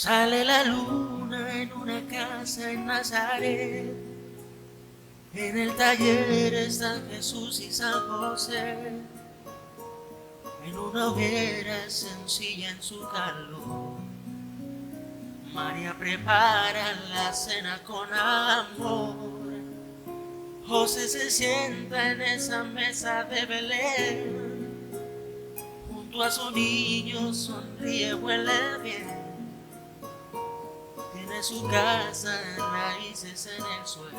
Sale la luna en una casa en Nazaret. En el taller están Jesús y San José. En una hoguera sencilla en su calor, María prepara la cena con amor. José se sienta en esa mesa de Belén. Junto a su niño sonríe, huele bien. Tiene su casa en raíces en el suelo.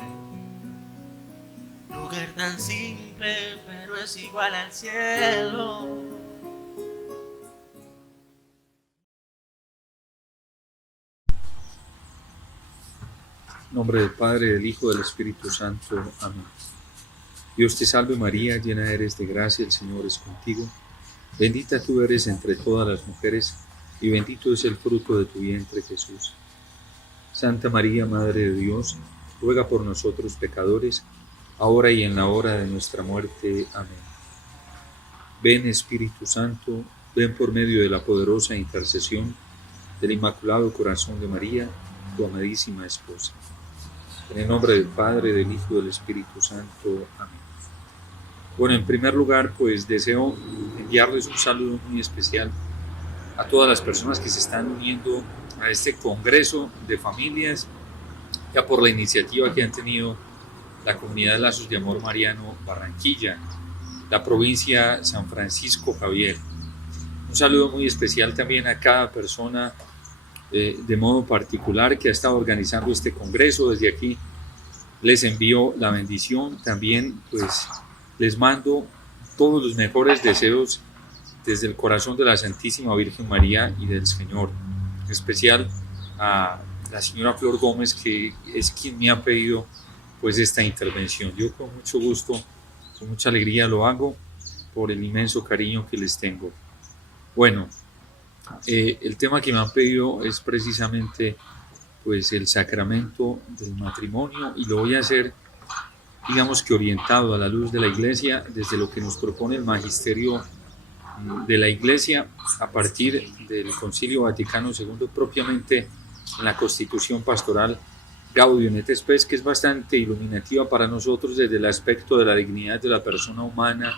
Lugar tan simple, pero es igual al cielo. En nombre del Padre, del Hijo, del Espíritu Santo. Amén. Dios te salve María, llena eres de gracia, el Señor es contigo. Bendita tú eres entre todas las mujeres, y bendito es el fruto de tu vientre, Jesús. Santa María, Madre de Dios, ruega por nosotros pecadores, ahora y en la hora de nuestra muerte. Amén. Ven Espíritu Santo, ven por medio de la poderosa intercesión del Inmaculado Corazón de María, tu amadísima esposa. En el nombre del Padre, del Hijo y del Espíritu Santo. Amén. Bueno, en primer lugar, pues deseo enviarles un saludo muy especial a todas las personas que se están uniendo a este Congreso de Familias, ya por la iniciativa que han tenido la Comunidad de Lazos de Amor Mariano Barranquilla, la provincia San Francisco Javier. Un saludo muy especial también a cada persona de modo particular que ha estado organizando este congreso. Desde aquí les envío la bendición. También pues les mando todos los mejores deseos desde el corazón de la Santísima Virgen María y del Señor. En especial a la señora Flor Gómez, que es quien me ha pedido pues esta intervención. Yo con mucho gusto, con mucha alegría lo hago por el inmenso cariño que les tengo. Bueno, el tema que me han pedido es precisamente pues el sacramento del matrimonio, y lo voy a hacer digamos que orientado a la luz de la Iglesia, desde lo que nos propone el magisterio de la Iglesia a partir del Concilio Vaticano II, propiamente en la Constitución Pastoral Gaudium et Spes, que es bastante iluminativa para nosotros desde el aspecto de la dignidad de la persona humana,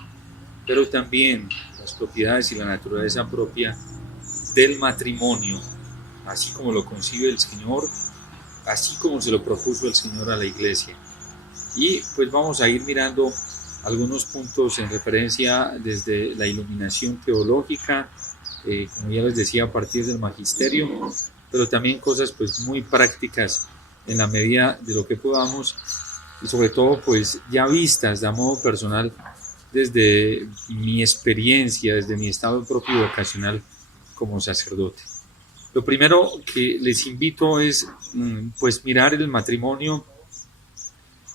pero también las propiedades y la naturaleza propia del matrimonio, así como lo concibe el Señor, así como se lo propuso el Señor a la Iglesia. Y pues vamos a ir mirando algunos puntos en referencia desde la iluminación teológica, como ya les decía, a partir del magisterio, pero también cosas pues muy prácticas en la medida de lo que podamos, y sobre todo pues ya vistas de modo personal desde mi experiencia, desde mi estado propio y vocacional como sacerdote. Lo primero que les invito es pues mirar el matrimonio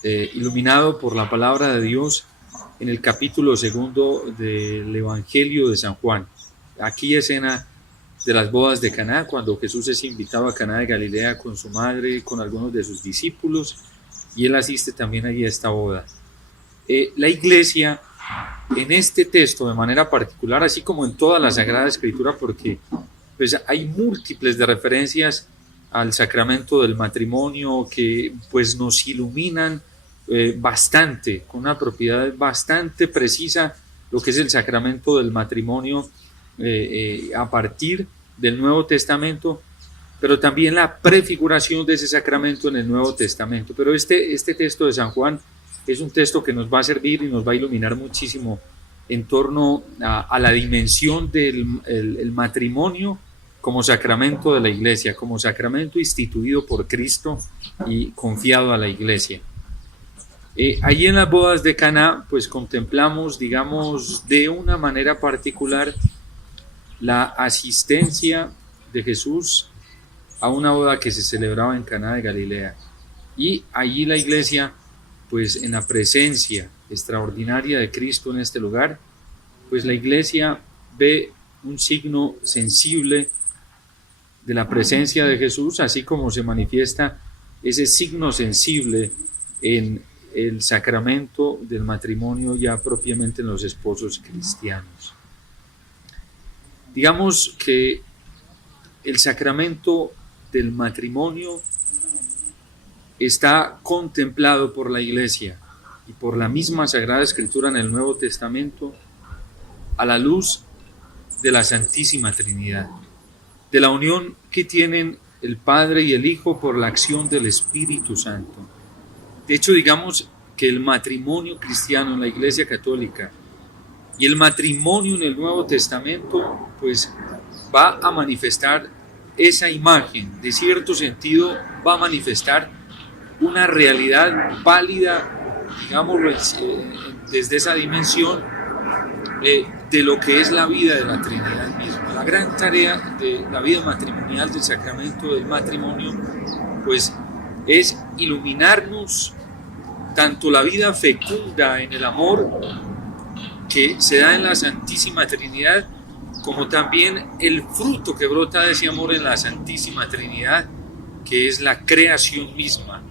iluminado por la palabra de Dios en el capítulo 2 del Evangelio de San Juan. Aquí escena de las bodas de Caná, cuando Jesús es invitado a Caná de Galilea con su madre, con algunos de sus discípulos, y él asiste también allí a esta boda. La Iglesia, en este texto de manera particular, así como en toda la Sagrada Escritura, porque pues hay múltiples de referencias al sacramento del matrimonio que pues nos iluminan bastante, con una propiedad bastante precisa, lo que es el sacramento del matrimonio a partir del Nuevo Testamento, pero también la prefiguración de ese sacramento en el Nuevo Testamento. Pero este texto de San Juan es un texto que nos va a servir y nos va a iluminar muchísimo en torno a la dimensión del matrimonio como sacramento de la Iglesia, como sacramento instituido por Cristo y confiado a la Iglesia. Allí en las bodas de Caná, pues contemplamos, digamos, de una manera particular la asistencia de Jesús a una boda que se celebraba en Caná de Galilea. Y allí la Iglesia, pues en la presencia extraordinaria de Cristo en este lugar, pues la Iglesia ve un signo sensible de la presencia de Jesús, así como se manifiesta ese signo sensible en el sacramento del matrimonio ya propiamente en los esposos cristianos. Digamos que el sacramento del matrimonio está contemplado por la Iglesia y por la misma Sagrada Escritura en el Nuevo Testamento a la luz de la Santísima Trinidad, de la unión que tienen el Padre y el Hijo por la acción del Espíritu Santo. De hecho, digamos que el matrimonio cristiano en la Iglesia Católica y el matrimonio en el Nuevo Testamento, pues va a manifestar esa imagen, de cierto sentido, va a manifestar una realidad válida, digámoslo, desde esa dimensión de lo que es la vida de la Trinidad misma. La gran tarea de la vida matrimonial, del sacramento del matrimonio, pues es iluminarnos tanto la vida fecunda en el amor que se da en la Santísima Trinidad, como también el fruto que brota de ese amor en la Santísima Trinidad, que es la creación misma.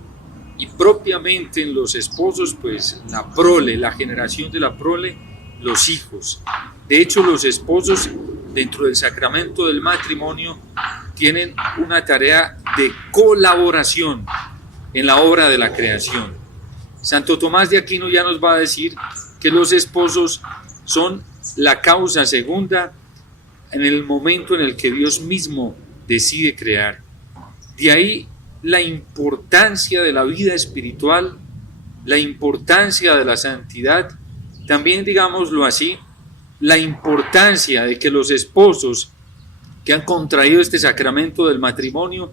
Y propiamente en los esposos, pues la prole, la generación de la prole, los hijos. De hecho, los esposos dentro del sacramento del matrimonio tienen una tarea de colaboración en la obra de la creación. Santo Tomás de Aquino ya nos va a decir que los esposos son la causa segunda en el momento en el que Dios mismo decide crear. De ahí la importancia de la vida espiritual, la importancia de la santidad, también, digámoslo así, la importancia de que los esposos que han contraído este sacramento del matrimonio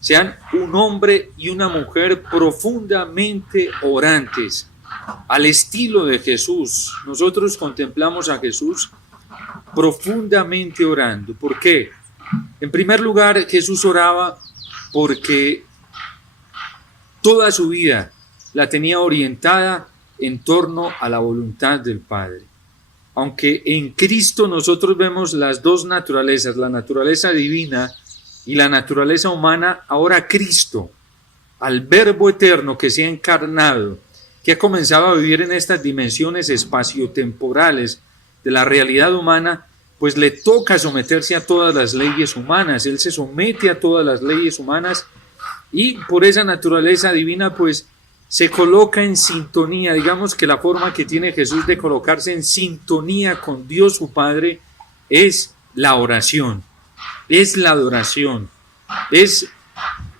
sean un hombre y una mujer profundamente orantes, al estilo de Jesús. Nosotros contemplamos a Jesús profundamente orando. ¿Por qué? En primer lugar, Jesús oraba porque toda su vida la tenía orientada en torno a la voluntad del Padre. Aunque en Cristo nosotros vemos las dos naturalezas, la naturaleza divina y la naturaleza humana, ahora Cristo, al Verbo eterno que se ha encarnado, que ha comenzado a vivir en estas dimensiones espaciotemporales de la realidad humana, pues le toca someterse a todas las leyes humanas. Él se somete a todas las leyes humanas y por esa naturaleza divina, pues se coloca en sintonía. Digamos que la forma que tiene Jesús de colocarse en sintonía con Dios su Padre es la oración, es la adoración, es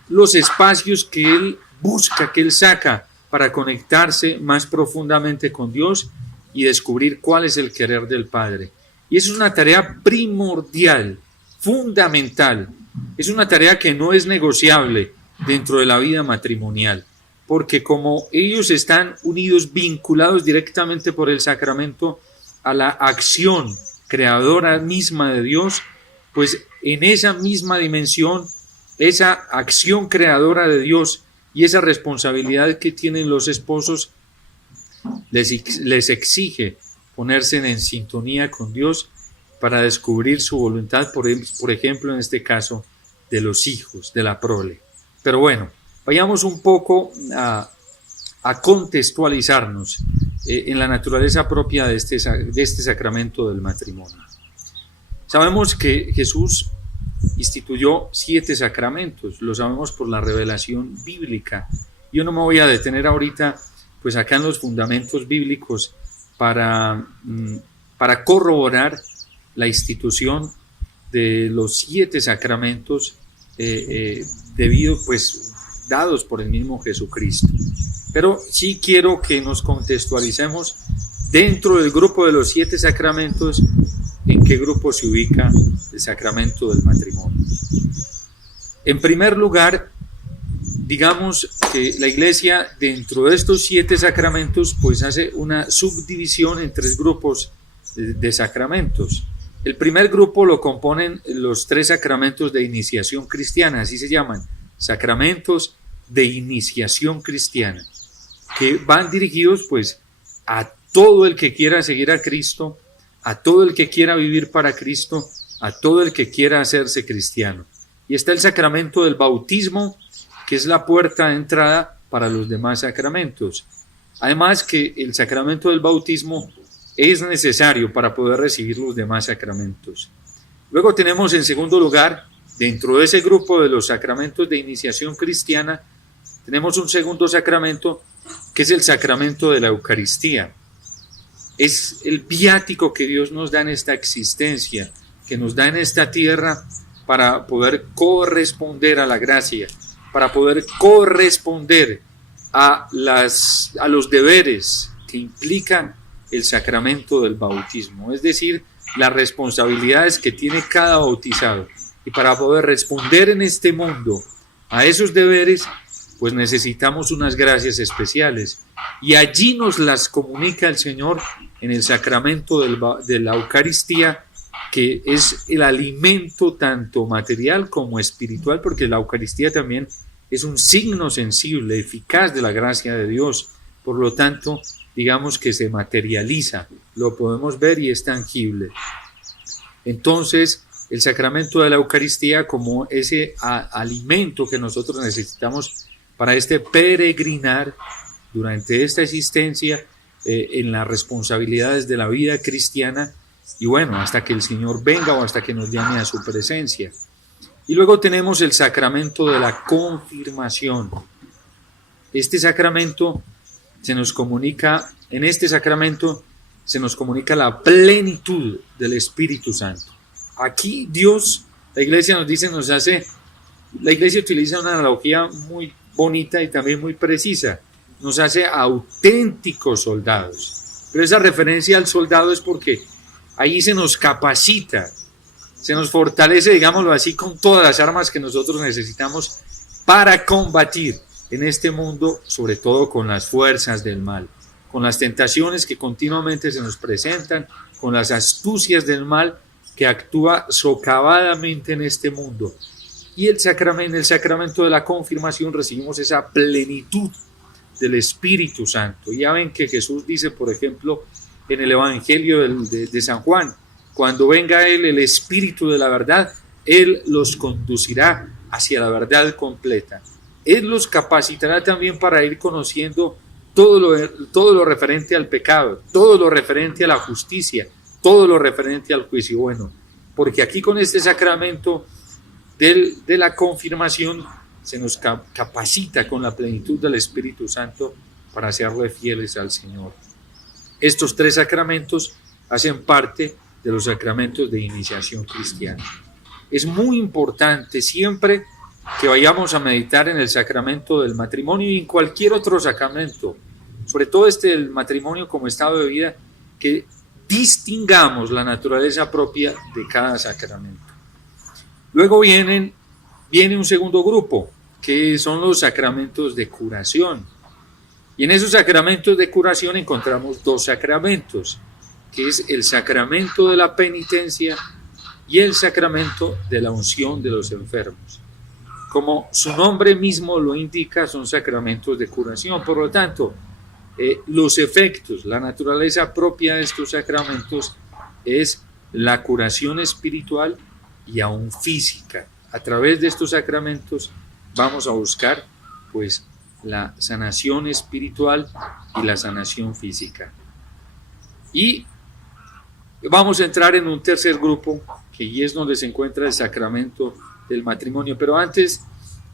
los espacios que Él busca, que Él saca para conectarse más profundamente con Dios y descubrir cuál es el querer del Padre. Y eso es una tarea primordial, fundamental. Es una tarea que no es negociable dentro de la vida matrimonial, porque como ellos están unidos, vinculados directamente por el sacramento a la acción creadora misma de Dios, pues en esa misma dimensión, esa acción creadora de Dios y esa responsabilidad que tienen los esposos les exige ponerse en sintonía con Dios para descubrir su voluntad, por ejemplo, en este caso, de los hijos, de la prole. Pero bueno, vayamos un poco a contextualizarnos en la naturaleza propia de este sacramento del matrimonio. Sabemos que Jesús instituyó 7 sacramentos, lo sabemos por la revelación bíblica. Yo no me voy a detener ahorita pues acá en los fundamentos bíblicos para corroborar la institución de los 7 sacramentos dados por el mismo Jesucristo. Pero sí quiero que nos contextualicemos dentro del grupo de los 7 sacramentos, en qué grupo se ubica el sacramento del matrimonio. En primer lugar, digamos que la Iglesia dentro de estos 7 sacramentos pues hace una subdivisión en 3 grupos de sacramentos. El primer grupo lo componen los 3 sacramentos de iniciación cristiana, así se llaman, sacramentos de iniciación cristiana, que van dirigidos pues a todo el que quiera seguir a Cristo, a todo el que quiera vivir para Cristo, a todo el que quiera hacerse cristiano. Y está el sacramento del bautismo, que es la puerta de entrada para los demás sacramentos. Además que el sacramento del bautismo es necesario para poder recibir los demás sacramentos. Luego tenemos en segundo lugar dentro de ese grupo de los sacramentos de iniciación cristiana, tenemos un segundo sacramento que es el sacramento de la Eucaristía. Es el viático que Dios nos da en esta existencia, que nos da en esta tierra para poder corresponder a la gracia, para poder corresponder a los deberes que implican el sacramento del bautismo, es decir, las responsabilidades que tiene cada bautizado. Y para poder responder en este mundo a esos deberes, pues necesitamos unas gracias especiales. Y allí nos las comunica el Señor en el sacramento de la Eucaristía, que es el alimento tanto material como espiritual, porque la Eucaristía también es un signo sensible, eficaz de la gracia de Dios. Por lo tanto, digamos que se materializa, lo podemos ver y es tangible. Entonces, el sacramento de la Eucaristía como ese alimento que nosotros necesitamos para este peregrinar durante esta existencia en las responsabilidades de la vida cristiana y bueno, hasta que el Señor venga o hasta que nos llame a su presencia. Y luego tenemos el sacramento de la confirmación. Este sacramento se nos comunica, en este sacramento se nos comunica la plenitud del Espíritu Santo. Aquí Dios, la Iglesia nos dice, la Iglesia utiliza una analogía muy bonita y también muy precisa, nos hace auténticos soldados. Pero esa referencia al soldado es porque ahí se nos capacita, se nos fortalece, digámoslo así, con todas las armas que nosotros necesitamos para combatir en este mundo, sobre todo con las fuerzas del mal, con las tentaciones que continuamente se nos presentan, con las astucias del mal que actúa socavadamente en este mundo. Y en el sacramento de la confirmación recibimos esa plenitud del Espíritu Santo. Ya ven que Jesús dice, por ejemplo, en el Evangelio de San Juan, cuando venga Él, el Espíritu de la verdad, Él los conducirá hacia la verdad completa. Él los capacitará también para ir conociendo todo lo referente al pecado, todo lo referente a la justicia, todo lo referente al juicio. Bueno, porque aquí con este sacramento de la confirmación se nos capacita con la plenitud del Espíritu Santo para serle fieles al Señor. Estos tres sacramentos hacen parte de los sacramentos de iniciación cristiana. Es muy importante siempre que vayamos a meditar en el sacramento del matrimonio y en cualquier otro sacramento, sobre todo el matrimonio como estado de vida, que distingamos la naturaleza propia de cada sacramento. Luego viene un segundo grupo, que son los sacramentos de curación. Y en esos sacramentos de curación encontramos dos sacramentos, que es el sacramento de la penitencia y el sacramento de la unción de los enfermos. Como su nombre mismo lo indica, son sacramentos de curación. Por lo tanto, los efectos, la naturaleza propia de estos sacramentos es la curación espiritual y aún física. A través de estos sacramentos vamos a buscar pues la sanación espiritual y la sanación física. Y vamos a entrar en un tercer grupo, que ahí es donde se encuentra el sacramento del matrimonio. Pero antes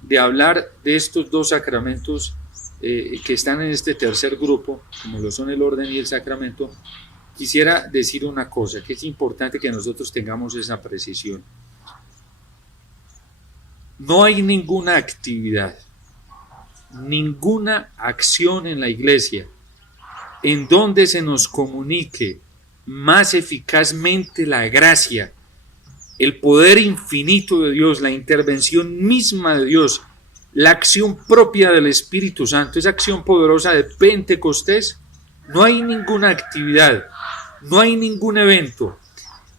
de hablar de estos dos sacramentos que están en este tercer grupo, como lo son el orden y el sacramento, quisiera decir una cosa, que es importante que nosotros tengamos esa precisión. No hay ninguna actividad, ninguna acción en la Iglesia en donde se nos comunique más eficazmente la gracia, el poder infinito de Dios, la intervención misma de Dios, la acción propia del Espíritu Santo, esa acción poderosa de Pentecostés. No hay ninguna actividad, no hay ningún evento,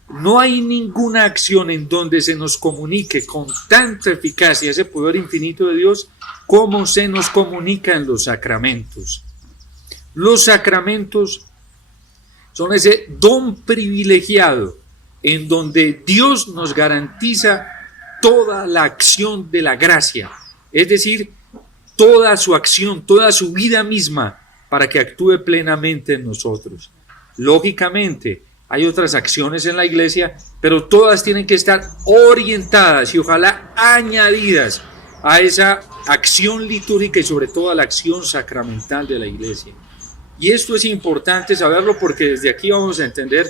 no hay ninguna acción en donde se nos comunique con tanta eficacia ese poder infinito de Dios como se nos comunica en los sacramentos. Los sacramentos son ese don privilegiado en donde Dios nos garantiza toda la acción de la gracia, es decir, toda su acción, toda su vida misma para que actúe plenamente en nosotros. Lógicamente, hay otras acciones en la iglesia, pero todas tienen que estar orientadas y ojalá añadidas a esa acción litúrgica y sobre todo a la acción sacramental de la iglesia. Y esto es importante saberlo porque desde aquí vamos a entender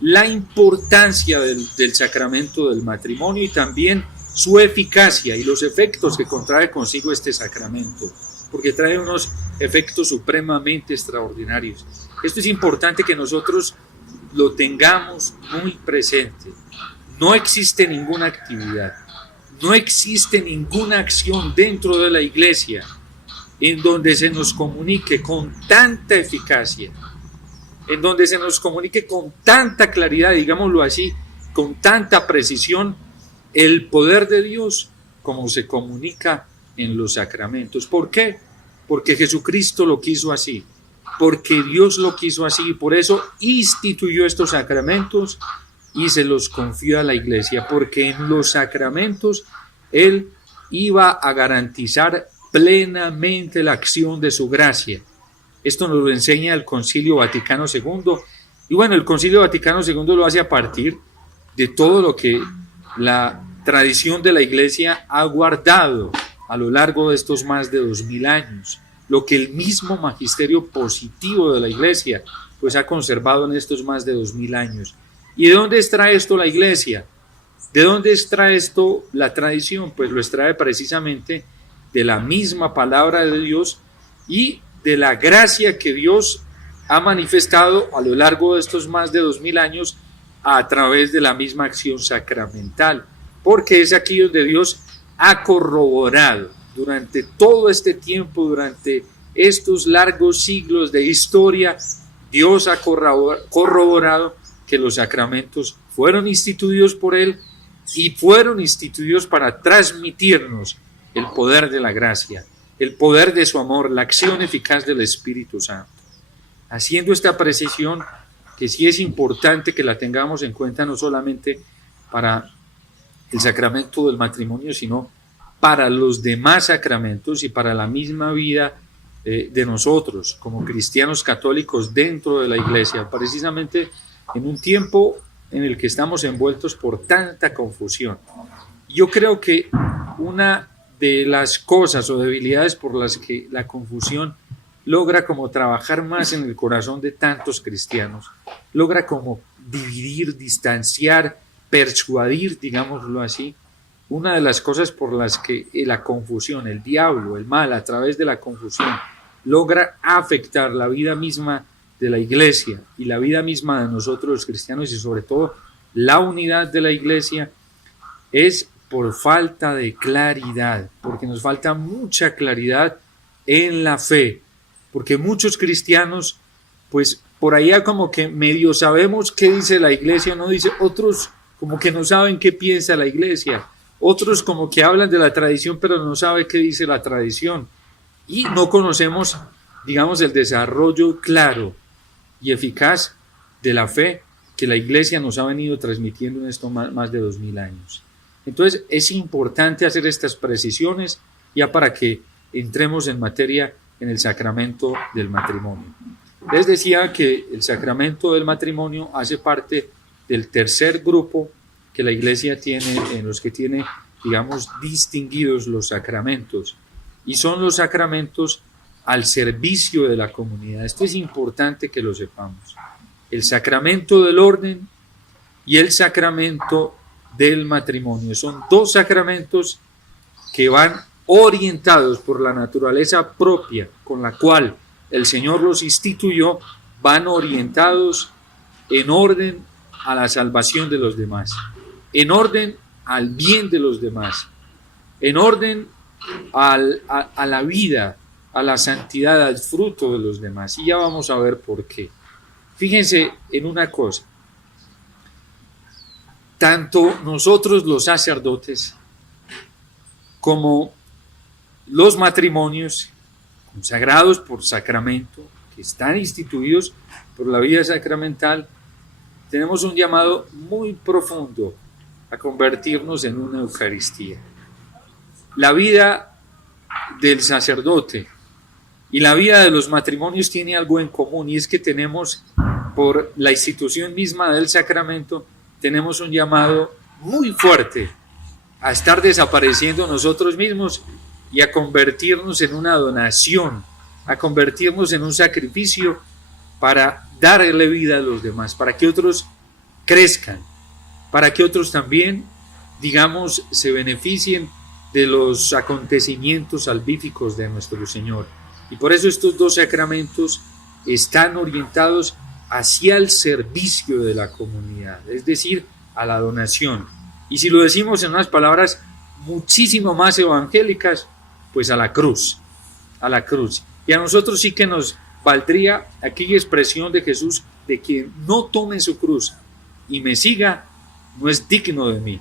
la importancia del sacramento del matrimonio y también su eficacia y los efectos que contrae consigo este sacramento, porque trae unos efectos supremamente extraordinarios. Esto es importante que nosotros lo tengamos muy presente. No existe ninguna actividad, no existe ninguna acción dentro de la iglesia en donde se nos comunique con tanta eficacia, en donde se nos comunique con tanta claridad, digámoslo así, con tanta precisión, el poder de Dios como se comunica en los sacramentos. ¿Por qué? Porque Jesucristo lo quiso así, porque Dios lo quiso así, y por eso instituyó estos sacramentos y se los confió a la iglesia, porque en los sacramentos Él iba a garantizar plenamente la acción de su gracia. Esto nos lo enseña el Concilio Vaticano II, y bueno, el Concilio Vaticano II lo hace a partir de todo lo que la tradición de la iglesia ha guardado a lo largo de estos más de 2000 años, lo que el mismo magisterio positivo de la iglesia pues ha conservado en estos más de 2000 años. ¿Y de dónde extrae esto la iglesia? ¿De dónde extrae esto la tradición? Pues lo extrae precisamente de la misma palabra de Dios y de la gracia que Dios ha manifestado a lo largo de estos más de 2000 años a través de la misma acción sacramental, porque es aquí donde Dios ha corroborado durante todo este tiempo, durante estos largos siglos de historia, Dios ha corroborado que los sacramentos fueron instituidos por Él y fueron instituidos para transmitirnos el poder de la gracia, el poder de su amor, la acción eficaz del Espíritu Santo. Haciendo esta precisión, que sí es importante que la tengamos en cuenta no solamente para el sacramento del matrimonio, sino para los demás sacramentos y para la misma vida de nosotros como cristianos católicos dentro de la iglesia, precisamente en un tiempo en el que estamos envueltos por tanta confusión. Yo creo que una de las cosas o debilidades por las que la confusión logra como trabajar más en el corazón de tantos cristianos, logra como dividir, distanciar, persuadir, digámoslo así. Una de las cosas por las que la confusión, el diablo, el mal, a través de la confusión, logra afectar la vida misma de la iglesia y la vida misma de nosotros los cristianos y sobre todo la unidad de la iglesia, es por falta de claridad, porque nos falta mucha claridad en la fe, porque muchos cristianos, pues por allá como que medio sabemos qué dice la iglesia, no dice, otros como que no saben qué piensa la iglesia, otros como que hablan de la tradición, pero no saben qué dice la tradición, y no conocemos, digamos, el desarrollo claro y eficaz de la fe que la iglesia nos ha venido transmitiendo en estos más de 2000 años. Entonces es importante hacer estas precisiones ya para que entremos en materia en el sacramento del matrimonio. Les decía que el sacramento del matrimonio hace parte del tercer grupo que la iglesia tiene, en los que tiene, digamos, distinguidos los sacramentos, y son los sacramentos al servicio de la comunidad. Esto es importante que lo sepamos. El sacramento del orden y el sacramento del matrimonio son dos sacramentos que van orientados por la naturaleza propia con la cual el Señor los instituyó, van orientados en orden a la salvación de los demás, en orden al bien de los demás, en orden a la vida, a la santidad, al fruto de los demás. Y ya vamos a ver por qué. Fíjense en una cosa, tanto nosotros los sacerdotes como los matrimonios consagrados por sacramento, que están instituidos por la vida sacramental, tenemos un llamado muy profundo a convertirnos en una Eucaristía. La vida del sacerdote y la vida de los matrimonios tiene algo en común, y es que tenemos por la institución misma del sacramento, tenemos un llamado muy fuerte a estar desapareciendo nosotros mismos y a convertirnos en una donación, a convertirnos en un sacrificio para darle vida a los demás, para que otros crezcan, para que otros también, digamos, se beneficien de los acontecimientos salvíficos de nuestro Señor. Y por eso estos dos sacramentos están orientados hacia el servicio de la comunidad, es decir, a la donación. Y si lo decimos en unas palabras muchísimo más evangélicas, pues a la cruz, a la cruz. Y a nosotros sí que nos valdría aquella expresión de Jesús, de quien no tome su cruz y me siga, no es digno de mí.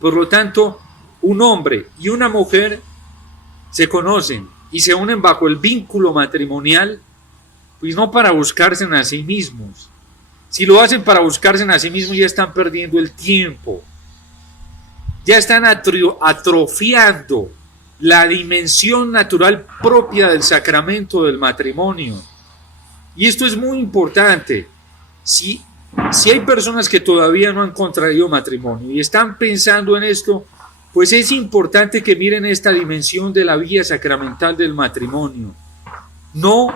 Por lo tanto, un hombre y una mujer se conocen y se unen bajo el vínculo matrimonial, pues no para buscarse a sí mismos. Si lo hacen para buscarse a sí mismos, ya están perdiendo el tiempo, ya están atrofiando la dimensión natural propia del sacramento del matrimonio. Y esto es muy importante. Si hay personas que todavía no han contraído matrimonio y están pensando en esto, pues es importante que miren esta dimensión de la vía sacramental del matrimonio. No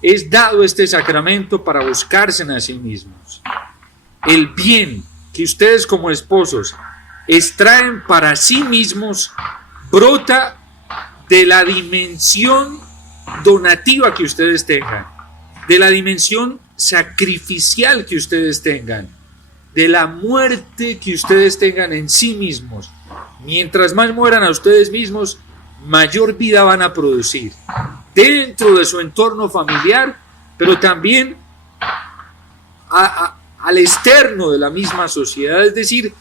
es dado este sacramento para buscarse a sí mismos. El bien que ustedes como esposos extraen para sí mismos brota de la dimensión donativa que ustedes tengan, de la dimensión sacrificial que ustedes tengan, de la muerte que ustedes tengan en sí mismos. Mientras más mueran a ustedes mismos, mayor vida van a producir dentro de su entorno familiar, pero también al externo de la misma sociedad. Es decir,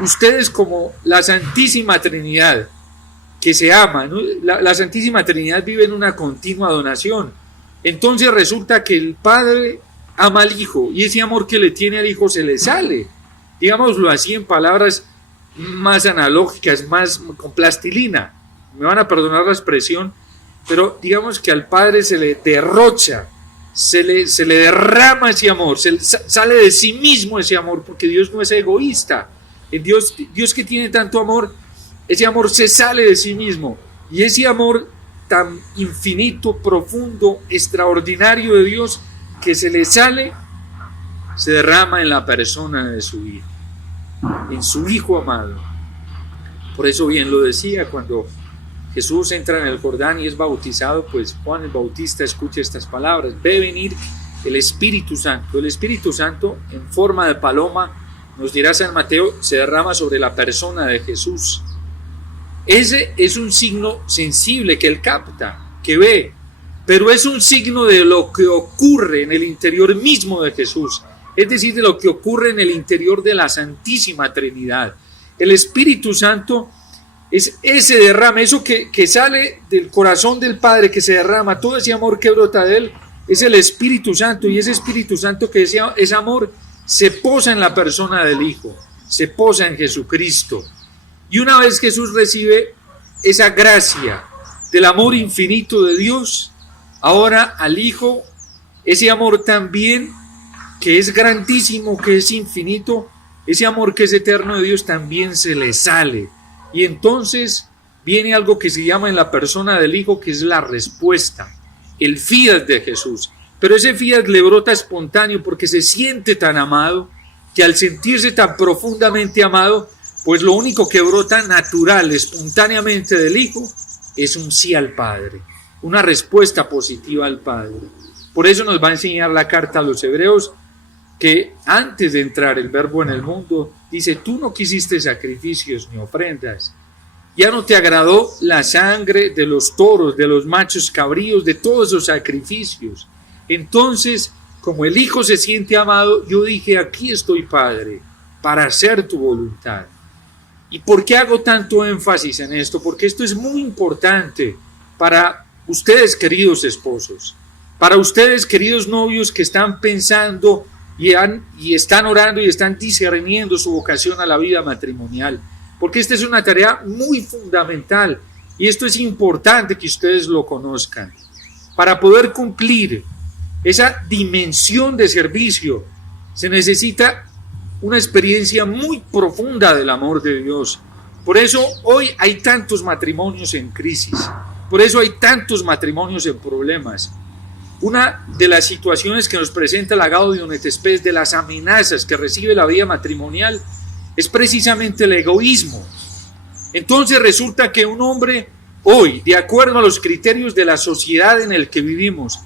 ustedes como la Santísima Trinidad, que se ama, ¿no? La Santísima Trinidad vive en una continua donación. Entonces resulta que el Padre ama al Hijo y ese amor que le tiene al Hijo se le sale. Digámoslo así en palabras más analógicas, más con plastilina. Me van a perdonar la expresión, pero digamos que al Padre se le derrocha, se le derrama ese amor, sale de sí mismo ese amor, porque Dios no es egoísta. En Dios que tiene tanto amor, ese amor se sale de sí mismo, y ese amor tan infinito, profundo, extraordinario de Dios que se le sale, se derrama en la persona de su Hijo, en su Hijo amado. Por eso bien lo decía, cuando Jesús entra en el Jordán y es bautizado, pues Juan el Bautista escucha estas palabras: ve venir el Espíritu Santo. El Espíritu Santo, en forma de paloma, nos dirá San Mateo, se derrama sobre la persona de Jesús. Ese es un signo sensible que él capta, que ve, pero es un signo de lo que ocurre en el interior mismo de Jesús, es decir, de lo que ocurre en el interior de la Santísima Trinidad. El Espíritu Santo es ese derrame, eso que sale del corazón del Padre, que se derrama, todo ese amor que brota de él, es el Espíritu Santo, y ese Espíritu Santo, que ese amor se posa en la persona del Hijo, se posa en Jesucristo. Y una vez Jesús recibe esa gracia del amor infinito de Dios, ahora al Hijo, ese amor también que es grandísimo, que es infinito, ese amor que es eterno de Dios también se le sale. Y entonces viene algo que se llama en la persona del Hijo, que es la respuesta, el fiat de Jesús. Pero ese fiat le brota espontáneo porque se siente tan amado, que al sentirse tan profundamente amado, pues lo único que brota natural, espontáneamente del Hijo, es un sí al Padre, una respuesta positiva al Padre. Por eso nos va a enseñar la carta a los Hebreos, que antes de entrar el Verbo en el mundo, dice: tú no quisiste sacrificios ni ofrendas, ya no te agradó la sangre de los toros, de los machos cabríos, de todos esos sacrificios. Entonces, como el Hijo se siente amado, yo dije: aquí estoy, Padre, para hacer tu voluntad. ¿Y por qué hago tanto énfasis en esto? Porque esto es muy importante para ustedes, queridos esposos, para ustedes, queridos novios, que están pensando y están orando y están discerniendo su vocación a la vida matrimonial, porque esta es una tarea muy fundamental y esto es importante que ustedes lo conozcan. Para poder cumplir esa dimensión de servicio, se necesita una experiencia muy profunda del amor de Dios. Por eso hoy hay tantos matrimonios en crisis, por eso hay tantos matrimonios en problemas. Una de las situaciones que nos presenta la Gaudium et Spes, de las amenazas que recibe la vida matrimonial, es precisamente el egoísmo. Entonces resulta que un hombre hoy, de acuerdo a los criterios de la sociedad en el que vivimos,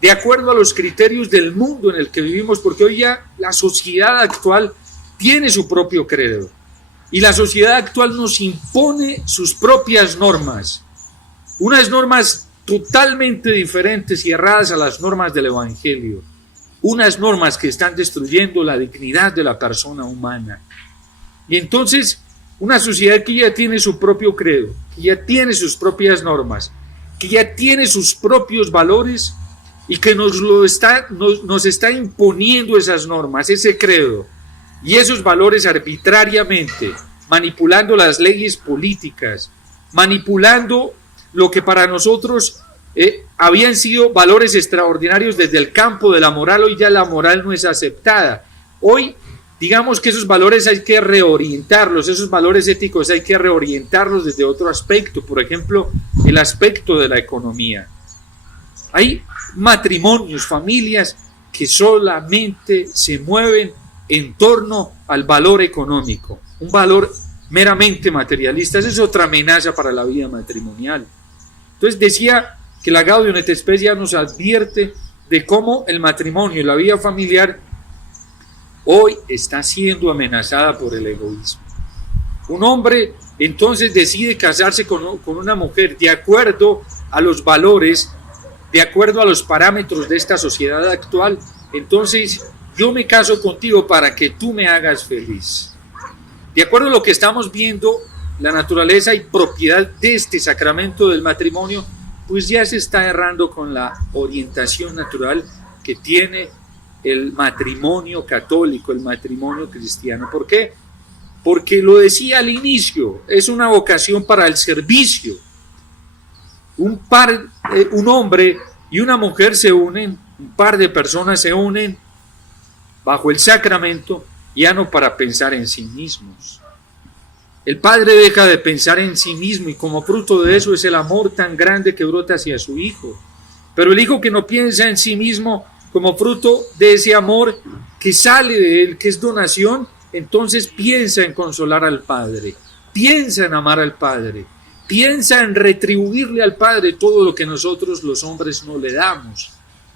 de acuerdo a los criterios del mundo en el que vivimos, porque hoy ya la sociedad actual tiene su propio credo, y la sociedad actual nos impone sus propias normas, unas normas totalmente diferentes y erradas a las normas del Evangelio, unas normas que están destruyendo la dignidad de la persona humana. Y entonces, una sociedad que ya tiene su propio credo, que ya tiene sus propias normas, que ya tiene sus propios valores y que nos está imponiendo esas normas, ese credo y esos valores arbitrariamente, manipulando las leyes políticas, manipulando lo que para nosotros habían sido valores extraordinarios desde el campo de la moral. Hoy ya la moral no es aceptada. Hoy, digamos que esos valores hay que reorientarlos, esos valores éticos hay que reorientarlos desde otro aspecto, por ejemplo, el aspecto de la economía. Hay matrimonios, familias que solamente se mueven en torno al valor económico, un valor meramente materialista. Esa es otra amenaza para la vida matrimonial. Entonces decía que la Gaudium et Spes ya nos advierte de cómo el matrimonio y la vida familiar hoy está siendo amenazada por el egoísmo. Un hombre entonces decide casarse con una mujer de acuerdo a los valores, de acuerdo a los parámetros de esta sociedad actual. Entonces yo me caso contigo para que tú me hagas feliz. De acuerdo a lo que estamos viendo, la naturaleza y propiedad de este sacramento del matrimonio, pues ya se está errando con la orientación natural que tiene el matrimonio católico, el matrimonio cristiano. ¿Por qué? Porque lo decía al inicio, es una vocación para el servicio. Un hombre y una mujer se unen, un par de personas se unen bajo el sacramento, ya no para pensar en sí mismos. El padre deja de pensar en sí mismo y como fruto de eso es el amor tan grande que brota hacia su hijo. Pero el hijo que no piensa en sí mismo, como fruto de ese amor que sale de él, que es donación, entonces piensa en consolar al Padre, piensa en amar al Padre, piensa en retribuirle al Padre todo lo que nosotros los hombres no le damos.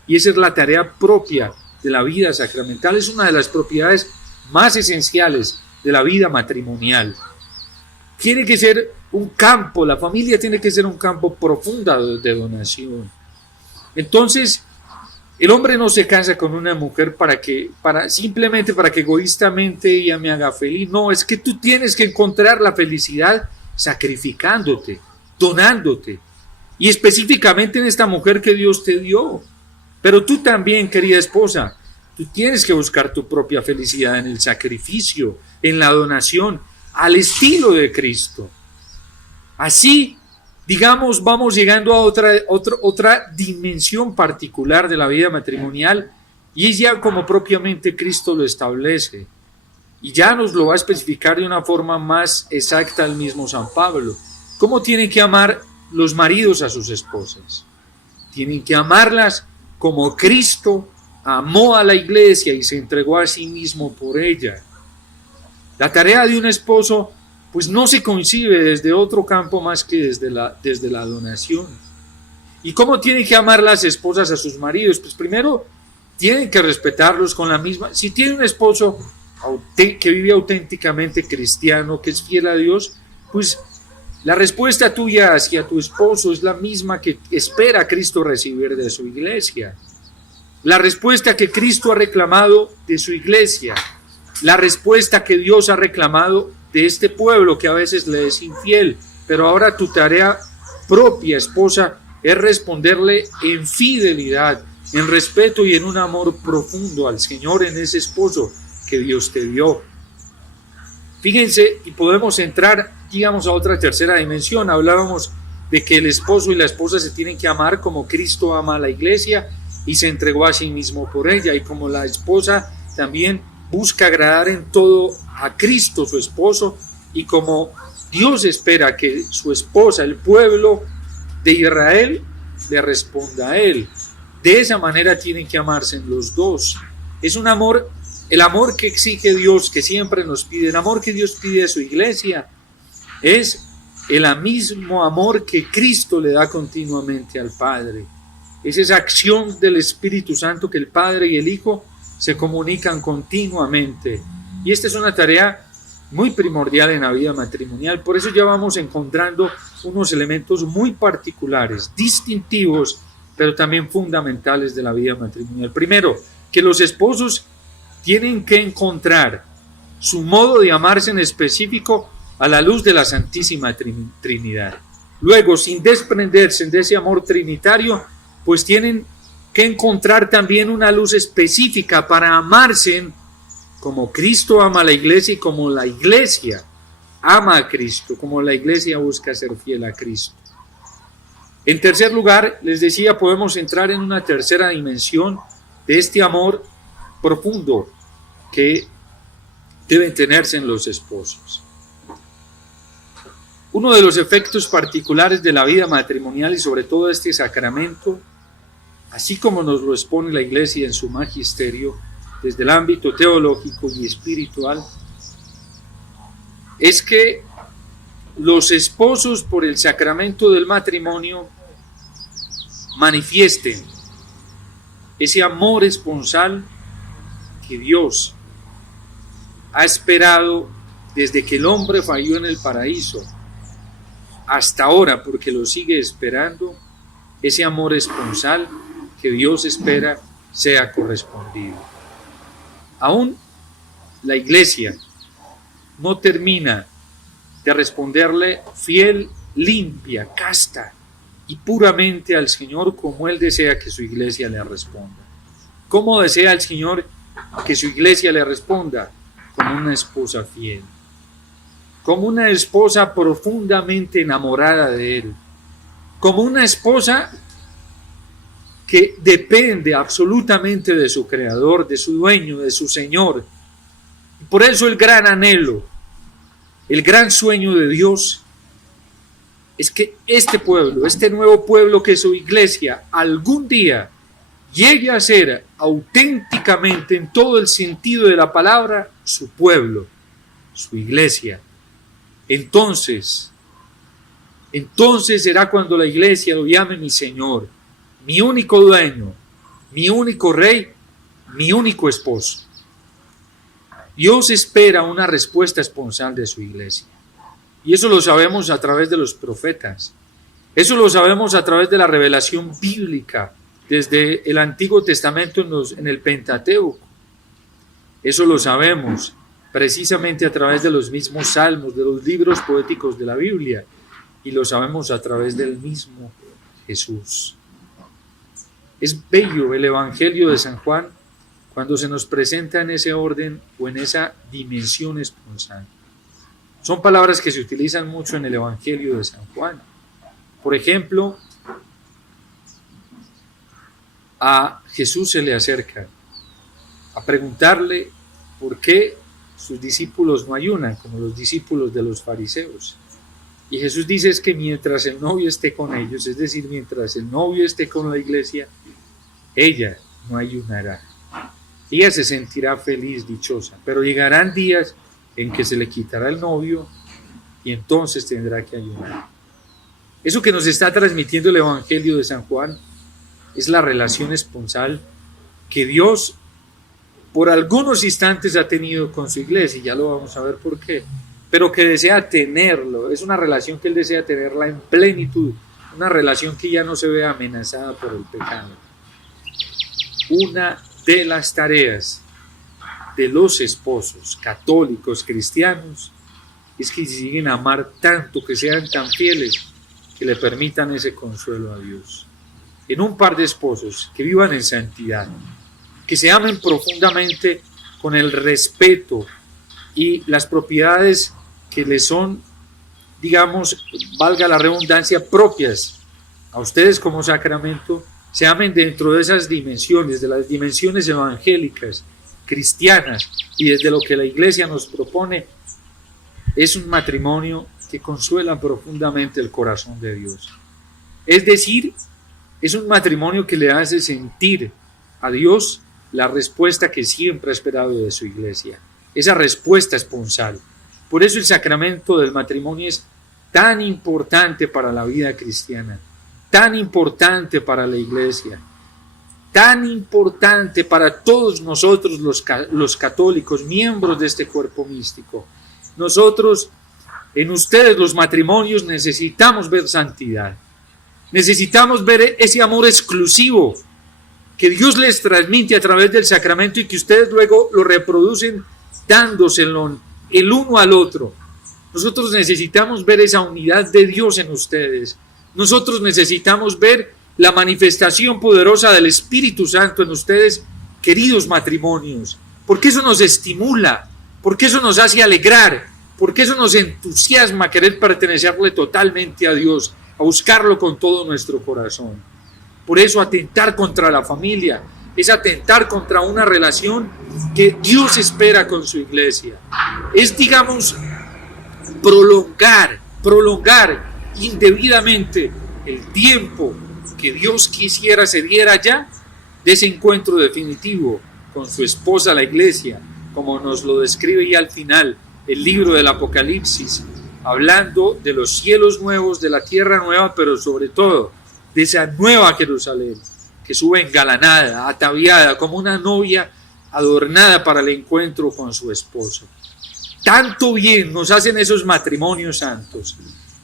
Y esa es la tarea propia de la vida sacramental, es una de las propiedades más esenciales de la vida matrimonial. Tiene que ser un campo, la familia tiene que ser un campo profundo de donación. Entonces, el hombre no se casa con una mujer simplemente para que egoístamente ella me haga feliz. No, es que tú tienes que encontrar la felicidad sacrificándote, donándote. Y específicamente en esta mujer que Dios te dio. Pero tú también, querida esposa, tú tienes que buscar tu propia felicidad en el sacrificio, en la donación, al estilo de Cristo. Así, digamos, vamos llegando a otra dimensión particular de la vida matrimonial, y es ya como propiamente Cristo lo establece. Y ya nos lo va a especificar de una forma más exacta el mismo San Pablo. ¿Cómo tienen que amar los maridos a sus esposas? Tienen que amarlas como Cristo amó a la iglesia y se entregó a sí mismo por ella. La tarea de un esposo pues no se concibe desde otro campo más que desde la donación. ¿Y cómo tienen que amar las esposas a sus maridos? Pues primero tienen que respetarlos con la misma. Si tiene un esposo que vive auténticamente cristiano, que es fiel a Dios, pues la respuesta tuya hacia tu esposo es la misma que espera Cristo recibir de su iglesia. La respuesta que Cristo ha reclamado de su iglesia, la respuesta que Dios ha reclamado de este pueblo que a veces le es infiel, pero ahora tu tarea propia, esposa, es responderle en fidelidad, en respeto y en un amor profundo al Señor, en ese esposo que Dios te dio. Fíjense, y podemos entrar, digamos, a otra tercera dimensión. Hablábamos de que el esposo y la esposa se tienen que amar como Cristo ama a la iglesia, y se entregó a sí mismo por ella. Y como la esposa también busca agradar en todo a Cristo, su esposo, y como Dios espera que su esposa, el pueblo de Israel, le responda a él. De esa manera tienen que amarse los dos. Es un amor, el amor que exige Dios, que siempre nos pide, el amor que Dios pide a su iglesia, es el mismo amor que Cristo le da continuamente al Padre. Es esa acción del Espíritu Santo que el Padre y el Hijo se comunican continuamente. Y esta es una tarea muy primordial en la vida matrimonial. Por eso ya vamos encontrando unos elementos muy particulares, distintivos, pero también fundamentales de la vida matrimonial. Primero, que los esposos tienen que encontrar su modo de amarse en específico a la luz de la Santísima Trinidad. Luego, sin desprenderse de ese amor trinitario, pues tienen que encontrar también una luz específica para amarse como Cristo ama a la iglesia y como la iglesia ama a Cristo, como la iglesia busca ser fiel a Cristo. En tercer lugar, les decía, podemos entrar en una tercera dimensión de este amor profundo que deben tenerse en los esposos. Uno de los efectos particulares de la vida matrimonial y sobre todo este sacramento, así como nos lo expone la Iglesia en su magisterio, desde el ámbito teológico y espiritual, es que los esposos por el sacramento del matrimonio manifiesten ese amor esponsal que Dios ha esperado desde que el hombre falló en el paraíso hasta ahora, porque lo sigue esperando, ese amor esponsal que Dios espera sea correspondido. Aún la iglesia no termina de responderle fiel, limpia, casta y puramente al Señor como Él desea que su iglesia le responda. ¿Cómo desea el Señor que su iglesia le responda? Como una esposa fiel, como una esposa profundamente enamorada de Él, como una esposa que depende absolutamente de su Creador, de su dueño, de su Señor. Y por eso el gran anhelo, el gran sueño de Dios es que este pueblo, este nuevo pueblo que es su iglesia, algún día llegue a ser auténticamente en todo el sentido de la palabra su pueblo, su iglesia. Entonces será cuando la iglesia lo llame mi Señor, mi único dueño, mi único rey, mi único esposo. Dios espera una respuesta esponsal de su iglesia. Y eso lo sabemos a través de los profetas. Eso lo sabemos a través de la revelación bíblica, desde el Antiguo Testamento en el Pentateuco. Eso lo sabemos precisamente a través de los mismos salmos, de los libros poéticos de la Biblia. Y lo sabemos a través del mismo Jesús. Es bello el Evangelio de San Juan cuando se nos presenta en ese orden o en esa dimensión esponsal. Son palabras que se utilizan mucho en el Evangelio de San Juan. Por ejemplo, a Jesús se le acerca a preguntarle por qué sus discípulos no ayunan como los discípulos de los fariseos. Y Jesús dice es que mientras el novio esté con ellos, es decir, mientras el novio esté con la iglesia, ella no ayunará. Ella se sentirá feliz, dichosa, pero llegarán días en que se le quitará el novio y entonces tendrá que ayunar. Eso que nos está transmitiendo el Evangelio de San Juan es la relación esponsal que Dios por algunos instantes ha tenido con su iglesia, y ya lo vamos a ver por qué, pero que desea tenerlo. Es una relación que Él desea tenerla en plenitud, una relación que ya no se ve amenazada por el pecado. Una de las tareas de los esposos católicos cristianos es que lleguen a amar tanto, que sean tan fieles, que le permitan ese consuelo a Dios. En un par de esposos que vivan en santidad, que se amen profundamente con el respeto y las propiedades que les son, digamos, valga la redundancia, propias a ustedes como sacramento, se amen dentro de esas dimensiones, de las dimensiones evangélicas, cristianas, y desde lo que la Iglesia nos propone, es un matrimonio que consuela profundamente el corazón de Dios. Es decir, es un matrimonio que le hace sentir a Dios la respuesta que siempre ha esperado de su Iglesia, esa respuesta esponsal. Por eso el sacramento del matrimonio es tan importante para la vida cristiana, tan importante para la Iglesia, tan importante para todos nosotros los católicos, miembros de este cuerpo místico. Nosotros, en ustedes los matrimonios, necesitamos ver santidad. Necesitamos ver ese amor exclusivo que Dios les transmite a través del sacramento y que ustedes luego lo reproducen dándoselo el uno al otro. Nosotros necesitamos ver esa unidad de Dios en ustedes. Nosotros necesitamos ver la manifestación poderosa del Espíritu Santo en ustedes, queridos matrimonios, porque eso nos estimula, porque eso nos hace alegrar, porque eso nos entusiasma a querer pertenecerle totalmente a Dios, a buscarlo con todo nuestro corazón. Por eso atentar contra la familia es atentar contra una relación que Dios espera con su Iglesia. Es, digamos, prolongar indebidamente el tiempo que Dios quisiera se diera ya de ese encuentro definitivo con su esposa, la Iglesia, como nos lo describe ya al final el libro del Apocalipsis, hablando de los cielos nuevos, de la tierra nueva, pero sobre todo de esa nueva Jerusalén que sube engalanada, ataviada, como una novia adornada para el encuentro con su esposo. Tanto bien nos hacen esos matrimonios santos,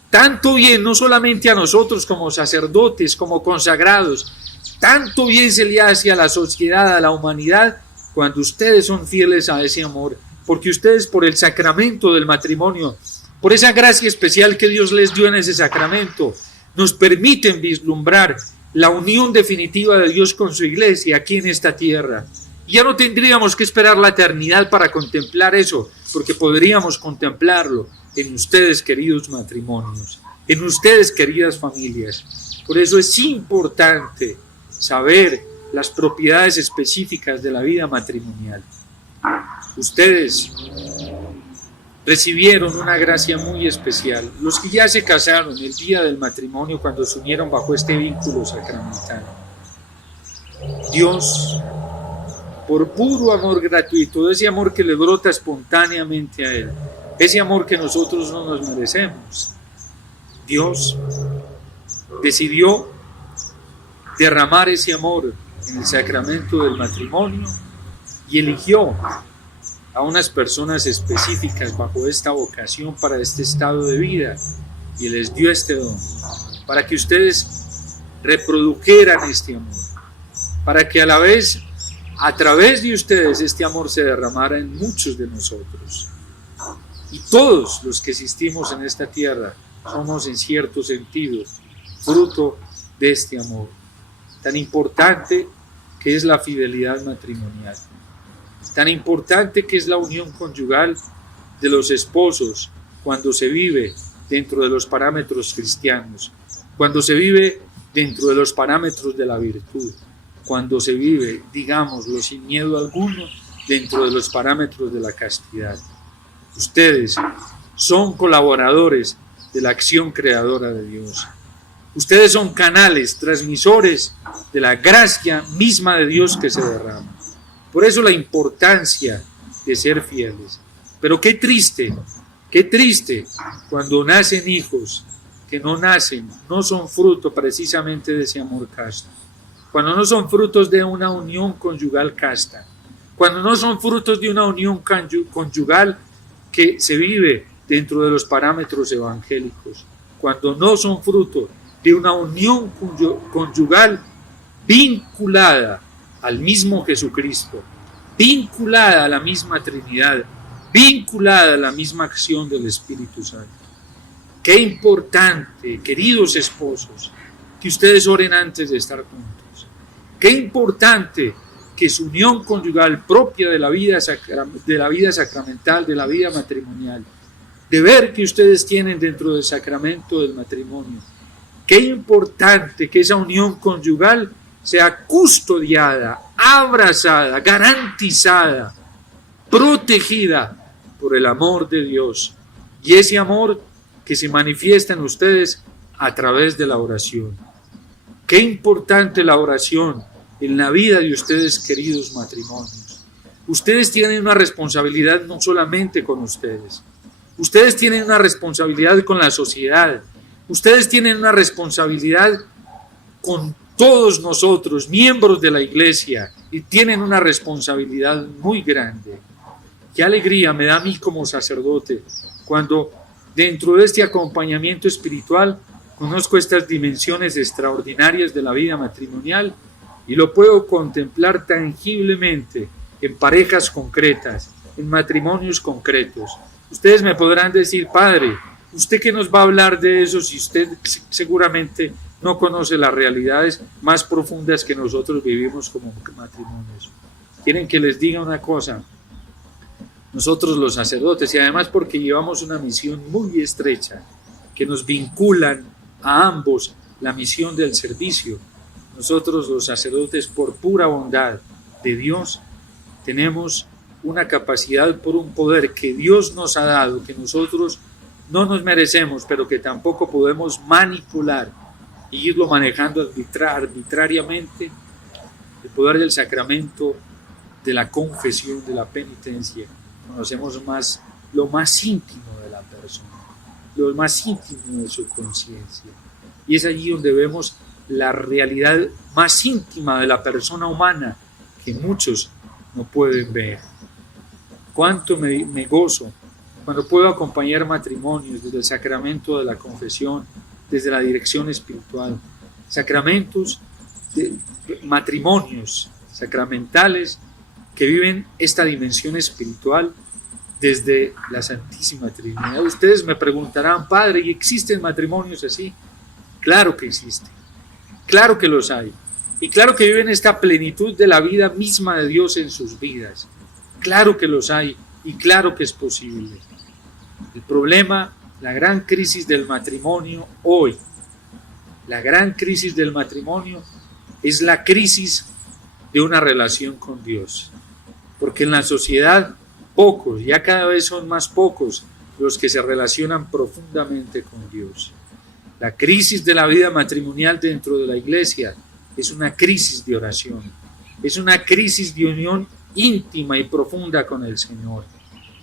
tanto bien no solamente a nosotros como sacerdotes, como consagrados, tanto bien se le hace a la sociedad, a la humanidad, cuando ustedes son fieles a ese amor, porque ustedes por el sacramento del matrimonio, por esa gracia especial que Dios les dio en ese sacramento, nos permiten vislumbrar la unión definitiva de Dios con su Iglesia aquí en esta tierra. Y ya no tendríamos que esperar la eternidad para contemplar eso, porque podríamos contemplarlo en ustedes, queridos matrimonios, en ustedes, queridas familias. Por eso es importante saber las propiedades específicas de la vida matrimonial. Ustedes recibieron una gracia muy especial. Los que ya se casaron el día del matrimonio, cuando se unieron bajo este vínculo sacramental, Dios, por puro amor gratuito, ese amor que le brota espontáneamente a Él, ese amor que nosotros no nos merecemos, Dios decidió derramar ese amor en el sacramento del matrimonio y eligió a unas personas específicas bajo esta vocación para este estado de vida y les dio este don para que ustedes reprodujeran este amor, para que a la vez a través de ustedes este amor se derramara en muchos de nosotros. Y todos los que existimos en esta tierra somos en cierto sentido fruto de este amor tan importante que es la fidelidad matrimonial, tan importante que es la unión conyugal de los esposos cuando se vive dentro de los parámetros cristianos, cuando se vive dentro de los parámetros de la virtud, cuando se vive, digámoslo sin miedo alguno, dentro de los parámetros de la castidad. Ustedes son colaboradores de la acción creadora de Dios. Ustedes son canales, transmisores de la gracia misma de Dios que se derrama. Por eso la importancia de ser fieles. Pero qué triste cuando nacen hijos que no son fruto precisamente de ese amor casto. Cuando no son frutos de una unión conyugal casta. Cuando no son frutos de una unión conyugal que se vive dentro de los parámetros evangélicos. Cuando no son fruto de una unión conyugal vinculada al mismo Jesucristo, vinculada a la misma Trinidad, vinculada a la misma acción del Espíritu Santo. Qué importante, queridos esposos, que ustedes oren antes de estar juntos. Qué importante que su unión conyugal propia de la vida sacramental, de la vida matrimonial, de ver que ustedes tienen dentro del sacramento del matrimonio. Qué importante que esa unión conyugal sea custodiada, abrazada, garantizada, protegida por el amor de Dios. Y ese amor que se manifiesta en ustedes a través de la oración. Qué importante la oración en la vida de ustedes, queridos matrimonios. Ustedes tienen una responsabilidad no solamente con ustedes. Ustedes tienen una responsabilidad con la sociedad. Ustedes tienen una responsabilidad con todos nosotros, miembros de la iglesia, y tienen una responsabilidad muy grande. Qué alegría me da a mí como sacerdote cuando dentro de este acompañamiento espiritual conozco estas dimensiones extraordinarias de la vida matrimonial y lo puedo contemplar tangiblemente en parejas concretas, en matrimonios concretos. Ustedes me podrán decir, padre, ¿usted qué nos va a hablar de eso si usted seguramente no conoce las realidades más profundas que nosotros vivimos como matrimonios? ¿Quieren que les diga una cosa? Nosotros los sacerdotes, y además porque llevamos una misión muy estrecha, que nos vinculan a ambos la misión del servicio, nosotros los sacerdotes, por pura bondad de Dios, tenemos una capacidad por un poder que Dios nos ha dado, que nosotros no nos merecemos, pero que tampoco podemos manipular y irlo manejando arbitrariamente, el poder del sacramento de la confesión, de la penitencia. Conocemos más lo más íntimo de la persona, lo más íntimo de su conciencia. Y es allí donde vemos la realidad más íntima de la persona humana que muchos no pueden ver. Cuánto me gozo cuando puedo acompañar matrimonios desde el sacramento de la confesión, desde la dirección espiritual, sacramentos, matrimonios sacramentales que viven esta dimensión espiritual desde la Santísima Trinidad. Ustedes me preguntarán, padre, ¿y existen matrimonios así? Claro que existen, claro que los hay, y claro que viven esta plenitud de la vida misma de Dios en sus vidas. Claro que los hay y claro que es posible. El problema, la gran crisis del matrimonio hoy, la gran crisis del matrimonio es la crisis de una relación con Dios. Porque en la sociedad pocos, ya cada vez son más pocos los que se relacionan profundamente con Dios. La crisis de la vida matrimonial dentro de la iglesia es una crisis de oración, es una crisis de unión íntima y profunda con el Señor,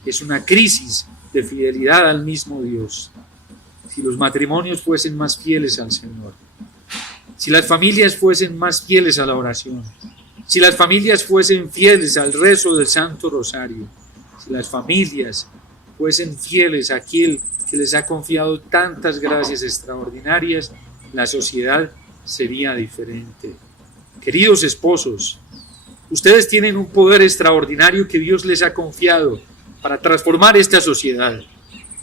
es una crisis de fidelidad al mismo Dios. Si los matrimonios fuesen más fieles al Señor, si las familias fuesen más fieles a la oración, si las familias fuesen fieles al rezo del Santo Rosario, si las familias fuesen fieles a aquel que les ha confiado tantas gracias extraordinarias, la sociedad sería diferente. Queridos esposos, ustedes tienen un poder extraordinario que Dios les ha confiado para transformar esta sociedad,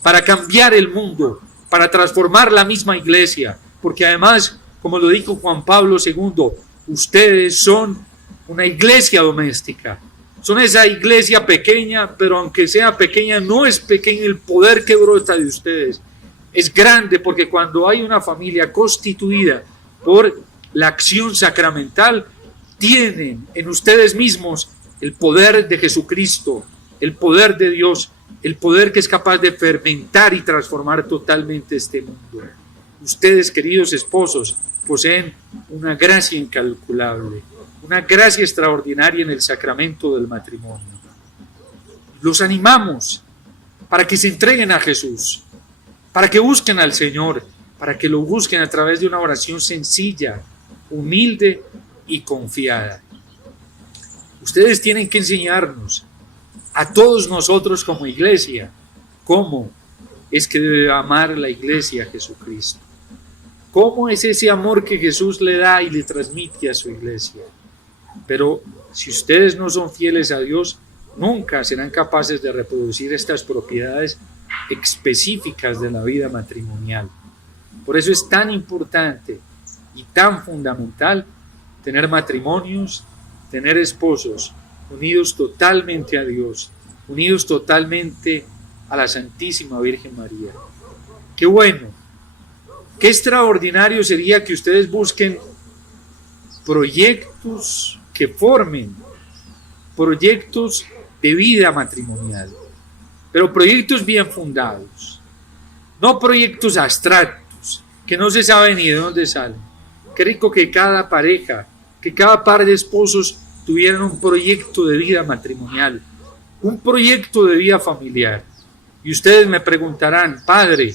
para cambiar el mundo, para transformar la misma iglesia, porque además, como lo dijo Juan Pablo II, ustedes son una iglesia doméstica, son esa iglesia pequeña, pero aunque sea pequeña, no es pequeño el poder que brota de ustedes, es grande, porque cuando hay una familia constituida por la acción sacramental, tienen en ustedes mismos el poder de Jesucristo, el poder de Dios, el poder que es capaz de fermentar y transformar totalmente este mundo. Ustedes, queridos esposos, poseen una gracia incalculable, una gracia extraordinaria en el sacramento del matrimonio. Los animamos para que se entreguen a Jesús, para que busquen al Señor, para que lo busquen a través de una oración sencilla, humilde y confiada. Ustedes tienen que enseñarnos a todos nosotros como iglesia cómo es que debe amar la iglesia a Jesucristo. ¿Cómo es ese amor que Jesús le da y le transmite a su iglesia? Pero si ustedes no son fieles a Dios, nunca serán capaces de reproducir estas propiedades específicas de la vida matrimonial. Por eso es tan importante y tan fundamental tener matrimonios, tener esposos unidos totalmente a Dios, unidos totalmente a la Santísima Virgen María. Qué bueno, qué extraordinario sería que ustedes busquen proyectos que formen proyectos de vida matrimonial, pero proyectos bien fundados, no proyectos abstractos que no se sabe ni de dónde salen. Qué rico que cada pareja, que cada par de esposos tuvieran un proyecto de vida matrimonial, un proyecto de vida familiar. Y ustedes me preguntarán, padre,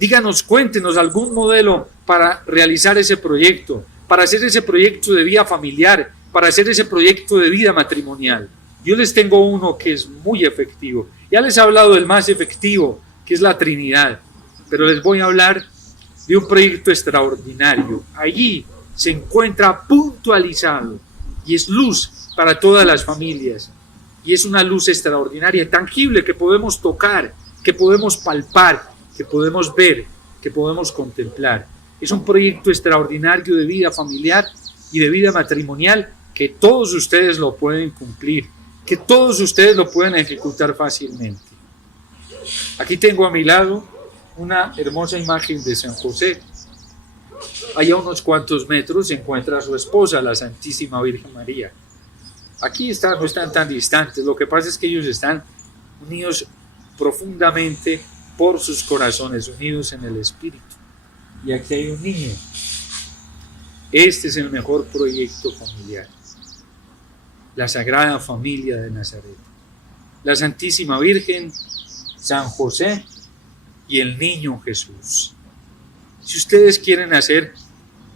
díganos, cuéntenos algún modelo para realizar ese proyecto, para hacer ese proyecto de vida familiar, para hacer ese proyecto de vida matrimonial. Yo les tengo uno que es muy efectivo. Ya les he hablado del más efectivo, que es la Trinidad, pero les voy a hablar de un proyecto extraordinario. Allí se encuentra puntualizado y es luz para todas las familias. Y es una luz extraordinaria, tangible, que podemos tocar, que podemos palpar, que podemos ver, que podemos contemplar. Es un proyecto extraordinario de vida familiar y de vida matrimonial que todos ustedes lo pueden cumplir, que todos ustedes lo pueden ejecutar fácilmente. Aquí tengo a mi lado una hermosa imagen de San José. Allá a unos cuantos metros se encuentra su esposa, la Santísima Virgen María. Aquí no están tan distantes, lo que pasa es que ellos están unidos profundamente por sus corazones, unidos en el Espíritu. Y aquí hay un niño. Este es el mejor proyecto familiar. La Sagrada Familia de Nazaret. La Santísima Virgen, San José y el Niño Jesús. Si ustedes quieren hacer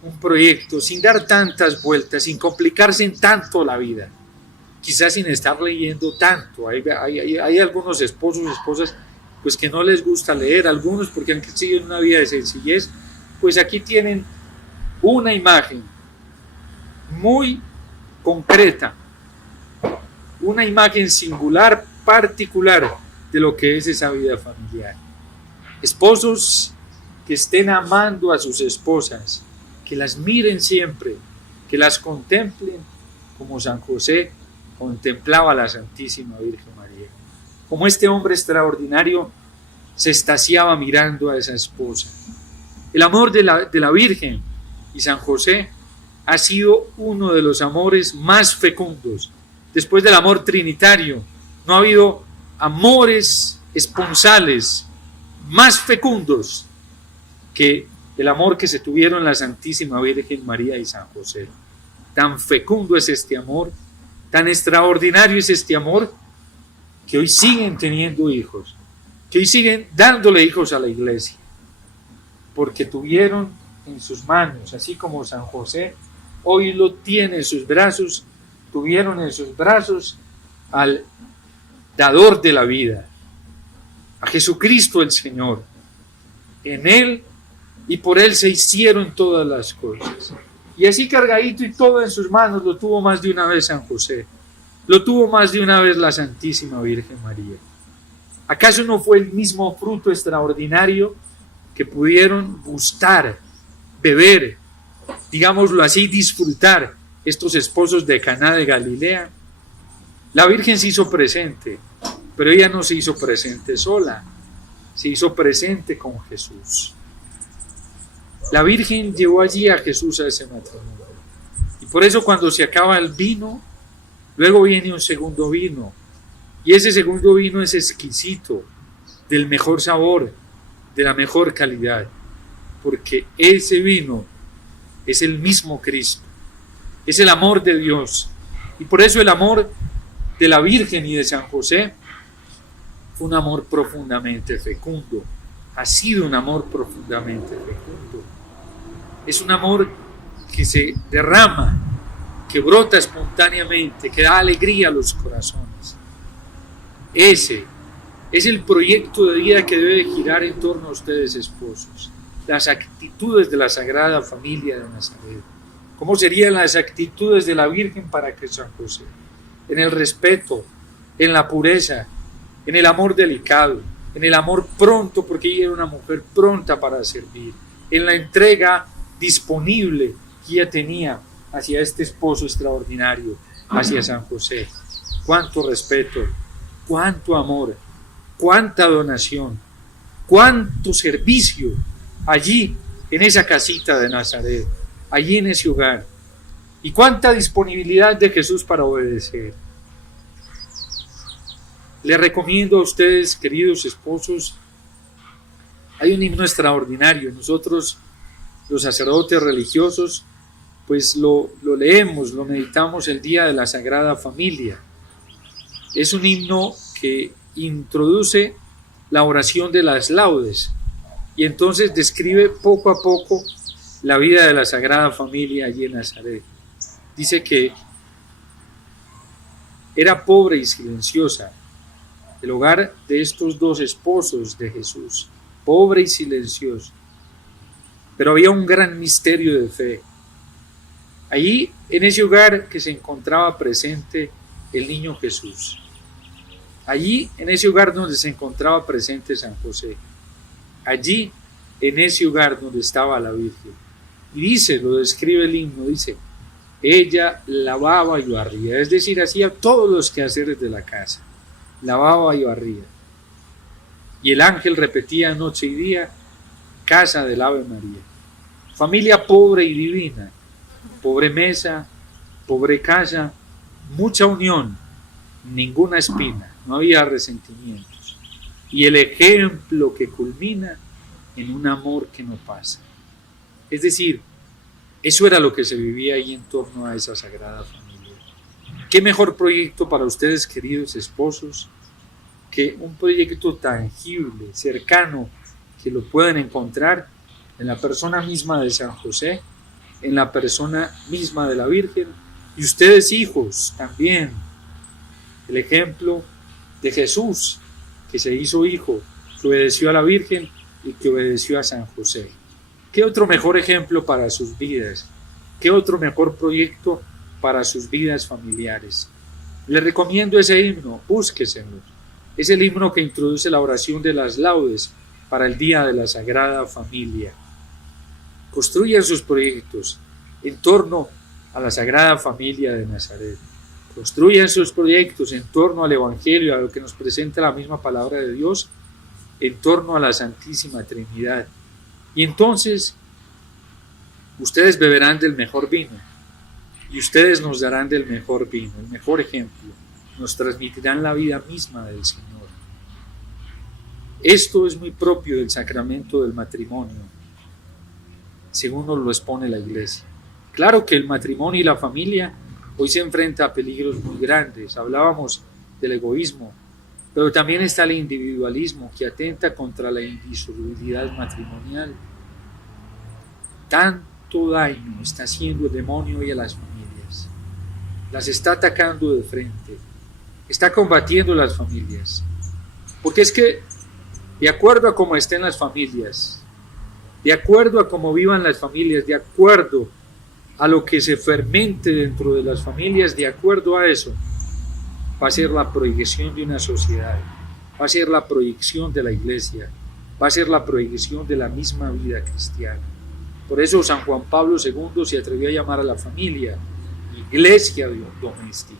un proyecto sin dar tantas vueltas, sin complicarse en tanto la vida, quizás sin estar leyendo tanto, hay algunos esposos, esposas, pues que no les gusta leer, algunos porque han seguido una vida de sencillez, pues aquí tienen una imagen muy concreta, una imagen singular, particular de lo que es esa vida familiar. Esposos que estén amando a sus esposas, que las miren siempre, que las contemplen como San José contemplaba a la Santísima Virgen María. Como este hombre extraordinario se extasiaba mirando a esa esposa. El amor de la Virgen y San José ha sido uno de los amores más fecundos. Después del amor trinitario, no ha habido amores esponsales más fecundos que el amor que se tuvieron la Santísima Virgen María y San José. Tan fecundo es este amor, tan extraordinario es este amor, que hoy siguen teniendo hijos, que hoy siguen dándole hijos a la iglesia, porque tuvieron en sus manos, así como San José, hoy lo tiene en sus brazos, tuvieron en sus brazos al dador de la vida, a Jesucristo el Señor. En Él y por Él se hicieron todas las cosas. Y así cargadito y todo en sus manos lo tuvo más de una vez San José, lo tuvo más de una vez la Santísima Virgen María. ¿Acaso no fue el mismo fruto extraordinario que pudieron gustar, beber, digámoslo así, disfrutar estos esposos de Caná de Galilea? La Virgen se hizo presente, pero ella no se hizo presente sola, se hizo presente con Jesús. La Virgen llevó allí a Jesús a ese matrimonio. Y por eso cuando se acaba el vino, luego viene un segundo vino. Y ese segundo vino es exquisito, del mejor sabor, de la mejor calidad. Porque ese vino es el mismo Cristo, es el amor de Dios. Y por eso el amor de la Virgen y de San José fue un amor profundamente fecundo. Ha sido un amor profundamente fecundo. Es un amor que se derrama, que brota espontáneamente, que da alegría a los corazones. Ese es el proyecto de vida que debe girar en torno a ustedes, esposos. Las actitudes de la Sagrada Familia de Nazaret. ¿Cómo serían las actitudes de la Virgen para que San José? En el respeto, en la pureza, en el amor delicado, en el amor pronto, porque ella era una mujer pronta para servir, en la entrega disponible que ella tenía hacia este esposo extraordinario, hacia San José. Cuánto respeto, cuánto amor, cuánta donación, cuánto servicio allí en esa casita de Nazaret, allí en ese hogar. Y cuánta disponibilidad de Jesús para obedecer. Les recomiendo a ustedes, queridos esposos, hay un himno extraordinario. Nosotros, los sacerdotes religiosos, pues lo leemos, lo meditamos el día de la Sagrada Familia. Es un himno que introduce la oración de las laudes y entonces describe poco a poco la vida de la Sagrada Familia allí en Nazaret. Dice que era pobre y silenciosa el hogar de estos dos esposos de Jesús, pobre y silencioso, pero había un gran misterio de fe. Allí, en ese hogar que se encontraba presente el niño Jesús, allí, en ese hogar donde se encontraba presente San José, allí, en ese hogar donde estaba la Virgen. Y dice, lo describe el himno, dice, ella lavaba y barría, es decir, hacía todos los quehaceres de la casa, lavaba y barría. Y el ángel repetía noche y día, casa del Ave María. Familia pobre y divina, pobre mesa, pobre casa, mucha unión, ninguna espina, no había resentimientos. Y el ejemplo que culmina en un amor que no pasa. Es decir, eso era lo que se vivía ahí en torno a esa Sagrada Familia. ¿Qué mejor proyecto para ustedes, queridos esposos, que un proyecto tangible, cercano, que lo pueden encontrar en la persona misma de San José, en la persona misma de la Virgen, y ustedes hijos también, el ejemplo de Jesús, que se hizo hijo, que obedeció a la Virgen y que obedeció a San José. ¿Qué otro mejor ejemplo para sus vidas? ¿Qué otro mejor proyecto para sus vidas familiares? Les recomiendo ese himno, búsqueselo. Es el himno que introduce la oración de las laudes para el Día de la Sagrada Familia. Construyan sus proyectos en torno a la Sagrada Familia de Nazaret. Construyan sus proyectos en torno al Evangelio, a lo que nos presenta la misma palabra de Dios, en torno a la Santísima Trinidad. Y entonces, ustedes beberán del mejor vino, y ustedes nos darán del mejor vino, el mejor ejemplo, nos transmitirán la vida misma del Señor. Esto es muy propio del sacramento del matrimonio, según nos lo expone la Iglesia. Claro que el matrimonio y la familia hoy se enfrenta a peligros muy grandes. Hablábamos del egoísmo, pero también está el individualismo que atenta contra la indisolubilidad matrimonial. Tanto daño está haciendo el demonio hoy a las familias. Las está atacando de frente. Está combatiendo las familias. Porque es que, de acuerdo a cómo estén las familias, de acuerdo a cómo vivan las familias, de acuerdo a lo que se fermente dentro de las familias, de acuerdo a eso, va a ser la proyección de una sociedad, va a ser la proyección de la Iglesia, va a ser la proyección de la misma vida cristiana. Por eso San Juan Pablo II se atrevió a llamar a la familia iglesia doméstica.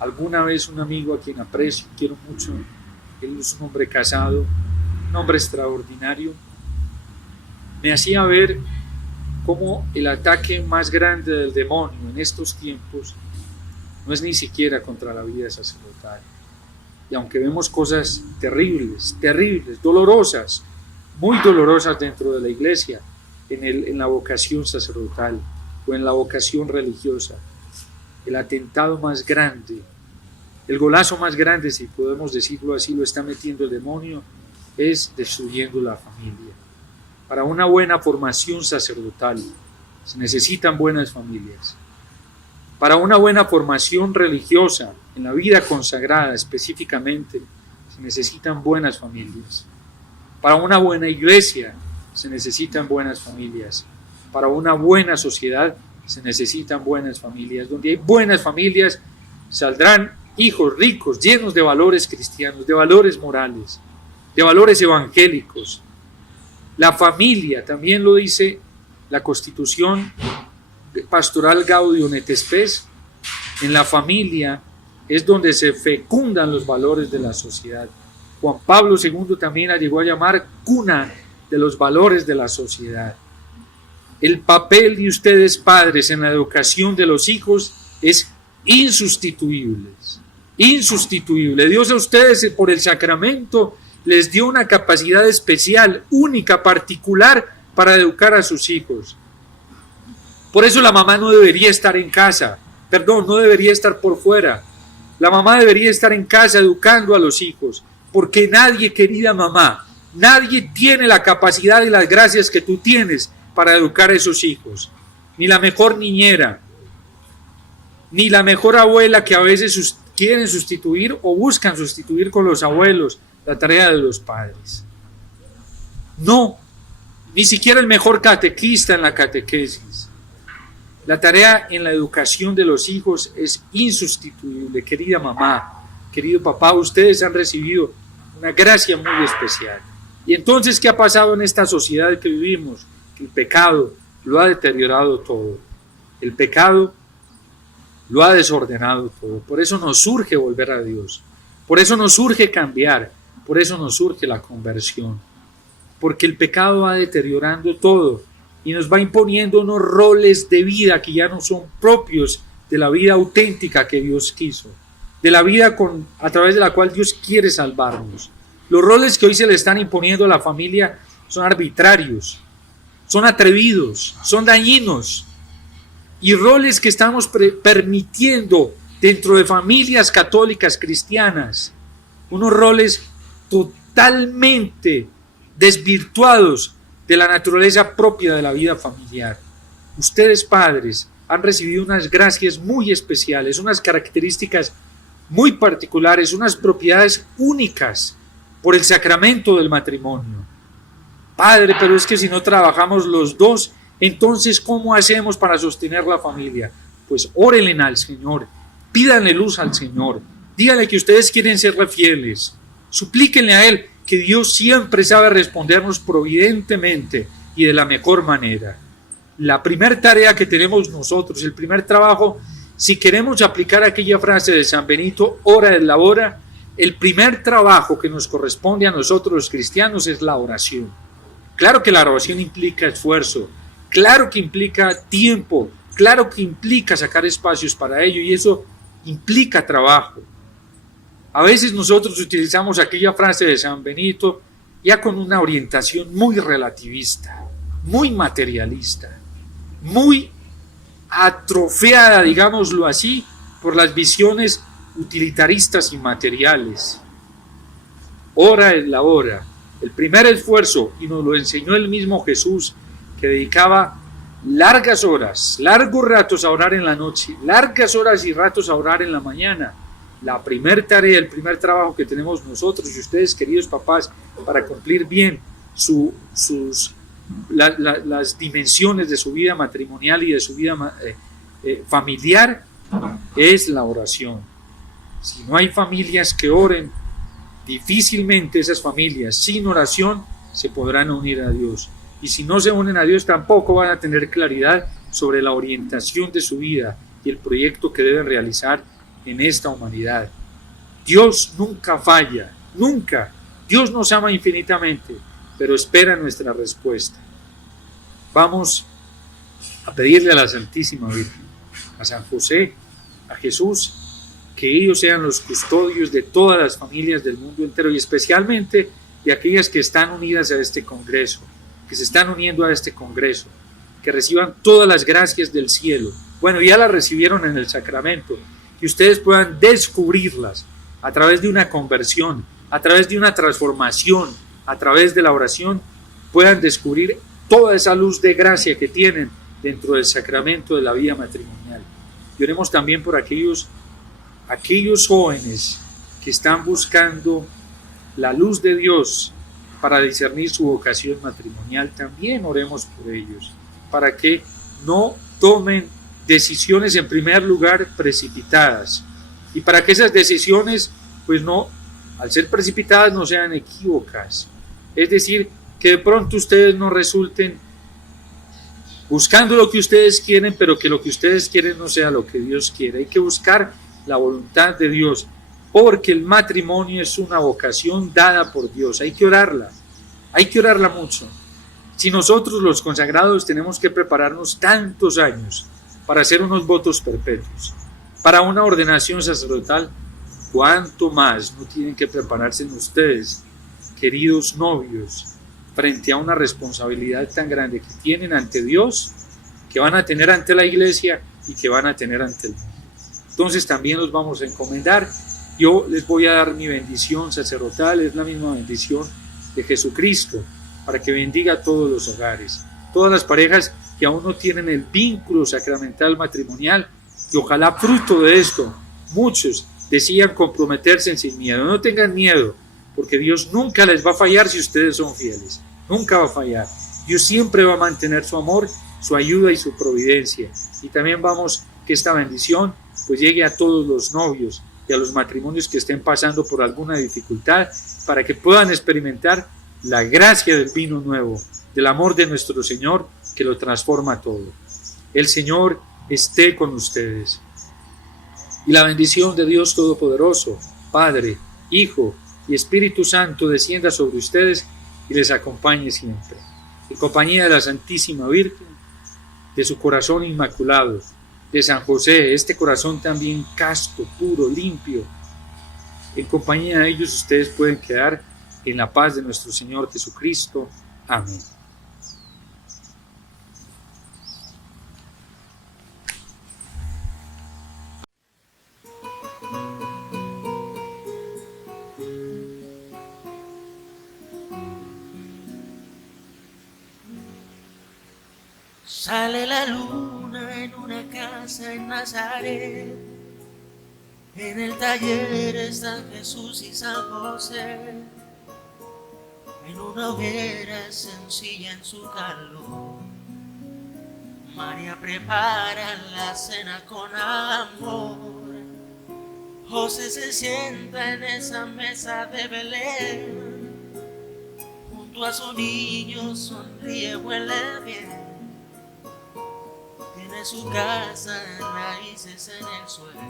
Alguna vez un amigo a quien aprecio, quiero mucho, él es un hombre casado, un hombre extraordinario, me hacía ver cómo el ataque más grande del demonio en estos tiempos no es ni siquiera contra la vida sacerdotal. Y aunque vemos cosas terribles, dolorosas, muy dolorosas dentro de la Iglesia, en la vocación sacerdotal o en la vocación religiosa, el atentado más grande, el golazo más grande, si podemos decirlo así, lo está metiendo el demonio, es destruyendo la familia. Para una buena formación sacerdotal se necesitan buenas familias. Para una buena formación religiosa, en la vida consagrada específicamente, se necesitan buenas familias. Para una buena iglesia se necesitan buenas familias. Para una buena sociedad se necesitan buenas familias. Donde hay buenas familias saldrán hijos ricos, llenos de valores cristianos, de valores morales, de valores evangélicos. La familia, también lo dice la Constitución Pastoral Gaudium et Spes, en la familia es donde se fecundan los valores de la sociedad. Juan Pablo II también la llegó a llamar cuna de los valores de la sociedad. El papel de ustedes padres en la educación de los hijos es insustituible. Insustituible. Dios a ustedes por el sacramento les dio una capacidad especial, única, particular para educar a sus hijos. Por eso la mamá no debería estar en casa, no debería estar por fuera. La mamá debería estar en casa educando a los hijos, porque nadie, querida mamá, nadie tiene la capacidad y las gracias que tú tienes para educar a esos hijos. Ni la mejor niñera, ni la mejor abuela que a veces quieren sustituir o buscan sustituir con los abuelos la tarea de los padres. No, ni siquiera el mejor catequista en la catequesis. La tarea en la educación de los hijos es insustituible. Querida mamá, querido papá, ustedes han recibido una gracia muy especial. Y entonces, ¿qué ha pasado en esta sociedad que vivimos? Que el pecado lo ha deteriorado todo. El pecado lo ha desordenado todo. Por eso nos urge volver a Dios. Por eso nos urge cambiar. Por eso nos urge la conversión. Porque el pecado va deteriorando todo y nos va imponiendo unos roles de vida que ya no son propios de la vida auténtica que Dios quiso, de la vida a través de la cual Dios quiere salvarnos. Los roles que hoy se le están imponiendo a la familia son arbitrarios, son atrevidos, son dañinos, y roles que estamos permitiendo dentro de familias católicas cristianas, unos roles totalmente desvirtuados de la naturaleza propia de la vida familiar. Ustedes, padres, han recibido unas gracias muy especiales, unas características muy particulares, unas propiedades únicas por el sacramento del matrimonio. Padre, pero es que si no trabajamos los dos, entonces ¿cómo hacemos para sostener la familia? Pues órenle al Señor, pídanle luz al Señor, díganle que ustedes quieren serle fieles, suplíquenle a Él, que Dios siempre sabe respondernos providentemente y de la mejor manera. La primera tarea que tenemos nosotros, el primer trabajo, si queremos aplicar aquella frase de San Benito, ora et labora, el primer trabajo que nos corresponde a nosotros los cristianos es la oración. Claro que la oración implica esfuerzo, claro que implica tiempo, claro que implica sacar espacios para ello, y eso implica trabajo. A veces nosotros utilizamos aquella frase de San Benito ya con una orientación muy relativista, muy materialista, muy atrofiada, digámoslo así, por las visiones utilitaristas y materiales. Ora et labora, el primer esfuerzo, y nos lo enseñó el mismo Jesús, que dedicaba largas horas, largos ratos a orar en la noche, largas horas y ratos a orar en la mañana. La primera tarea, el primer trabajo que tenemos nosotros y ustedes, queridos papás, para cumplir bien las dimensiones de su vida matrimonial y de su vida familiar, es la oración. Si no hay familias que oren, difícilmente esas familias sin oración se podrán unir a Dios. Y si no se unen a Dios, tampoco van a tener claridad sobre la orientación de su vida y el proyecto que deben realizar en esta humanidad. Dios nunca falla, nunca. Dios nos ama infinitamente, pero espera nuestra respuesta. Vamos a pedirle a la Santísima Virgen, a San José, a Jesús, que ellos sean los custodios de todas las familias del mundo entero y especialmente de aquellas que están unidas a este congreso, que se están uniendo a este congreso, que reciban todas las gracias del cielo. Bueno, ya las recibieron en el sacramento, que ustedes puedan descubrirlas a través de una conversión, a través de una transformación, a través de la oración, puedan descubrir toda esa luz de gracia que tienen dentro del sacramento de la vida matrimonial. Y oremos también por aquellos jóvenes que están buscando la luz de Dios para discernir su vocación matrimonial. También oremos por ellos, para que no tomen decisiones en primer lugar precipitadas, y para que esas decisiones, pues no, al ser precipitadas, no sean equívocas. Es decir, que de pronto ustedes no resulten buscando lo que ustedes quieren, pero que lo que ustedes quieren no sea lo que Dios quiere. Hay que buscar la voluntad de Dios, porque el matrimonio es una vocación dada por Dios. Hay que orarla mucho. Si nosotros los consagrados tenemos que prepararnos tantos años para hacer unos votos perpetuos, para una ordenación sacerdotal, ¿cuánto más no tienen que prepararse ustedes, queridos novios, frente a una responsabilidad tan grande que tienen ante Dios, que van a tener ante la iglesia y que van a tener ante el mundo? Entonces también los vamos a encomendar. Yo les voy a dar mi bendición sacerdotal, es la misma bendición de Jesucristo, para que bendiga a todos los hogares, todas las parejas que aún no tienen el vínculo sacramental matrimonial, y ojalá fruto de esto muchos decidan comprometerse sin miedo. No tengan miedo, porque Dios nunca les va a fallar si ustedes son fieles, nunca va a fallar. Dios siempre va a mantener su amor, su ayuda y su providencia. Y también vamos que esta bendición pues llegue a todos los novios y a los matrimonios que estén pasando por alguna dificultad, para que puedan experimentar la gracia del vino nuevo, del amor de nuestro Señor, que lo transforma todo. El Señor esté con ustedes. Y la bendición de Dios Todopoderoso, Padre, Hijo y Espíritu Santo, descienda sobre ustedes y les acompañe siempre. En compañía de la Santísima Virgen, de su corazón inmaculado, de San José, este corazón también casto, puro, limpio, en compañía de ellos ustedes pueden quedar en la paz de nuestro Señor Jesucristo. Amén. Sale la luna en una casa en Nazaret. En el taller están Jesús y San José. En una hoguera sencilla en su calor, María prepara la cena con amor. José se sienta en esa mesa de Belén. Junto a su niño sonríe, huele bien. Tiene su casa, raíces en el suelo.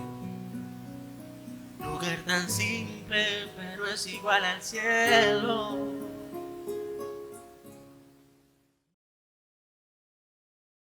Lugar tan simple, pero es igual al cielo.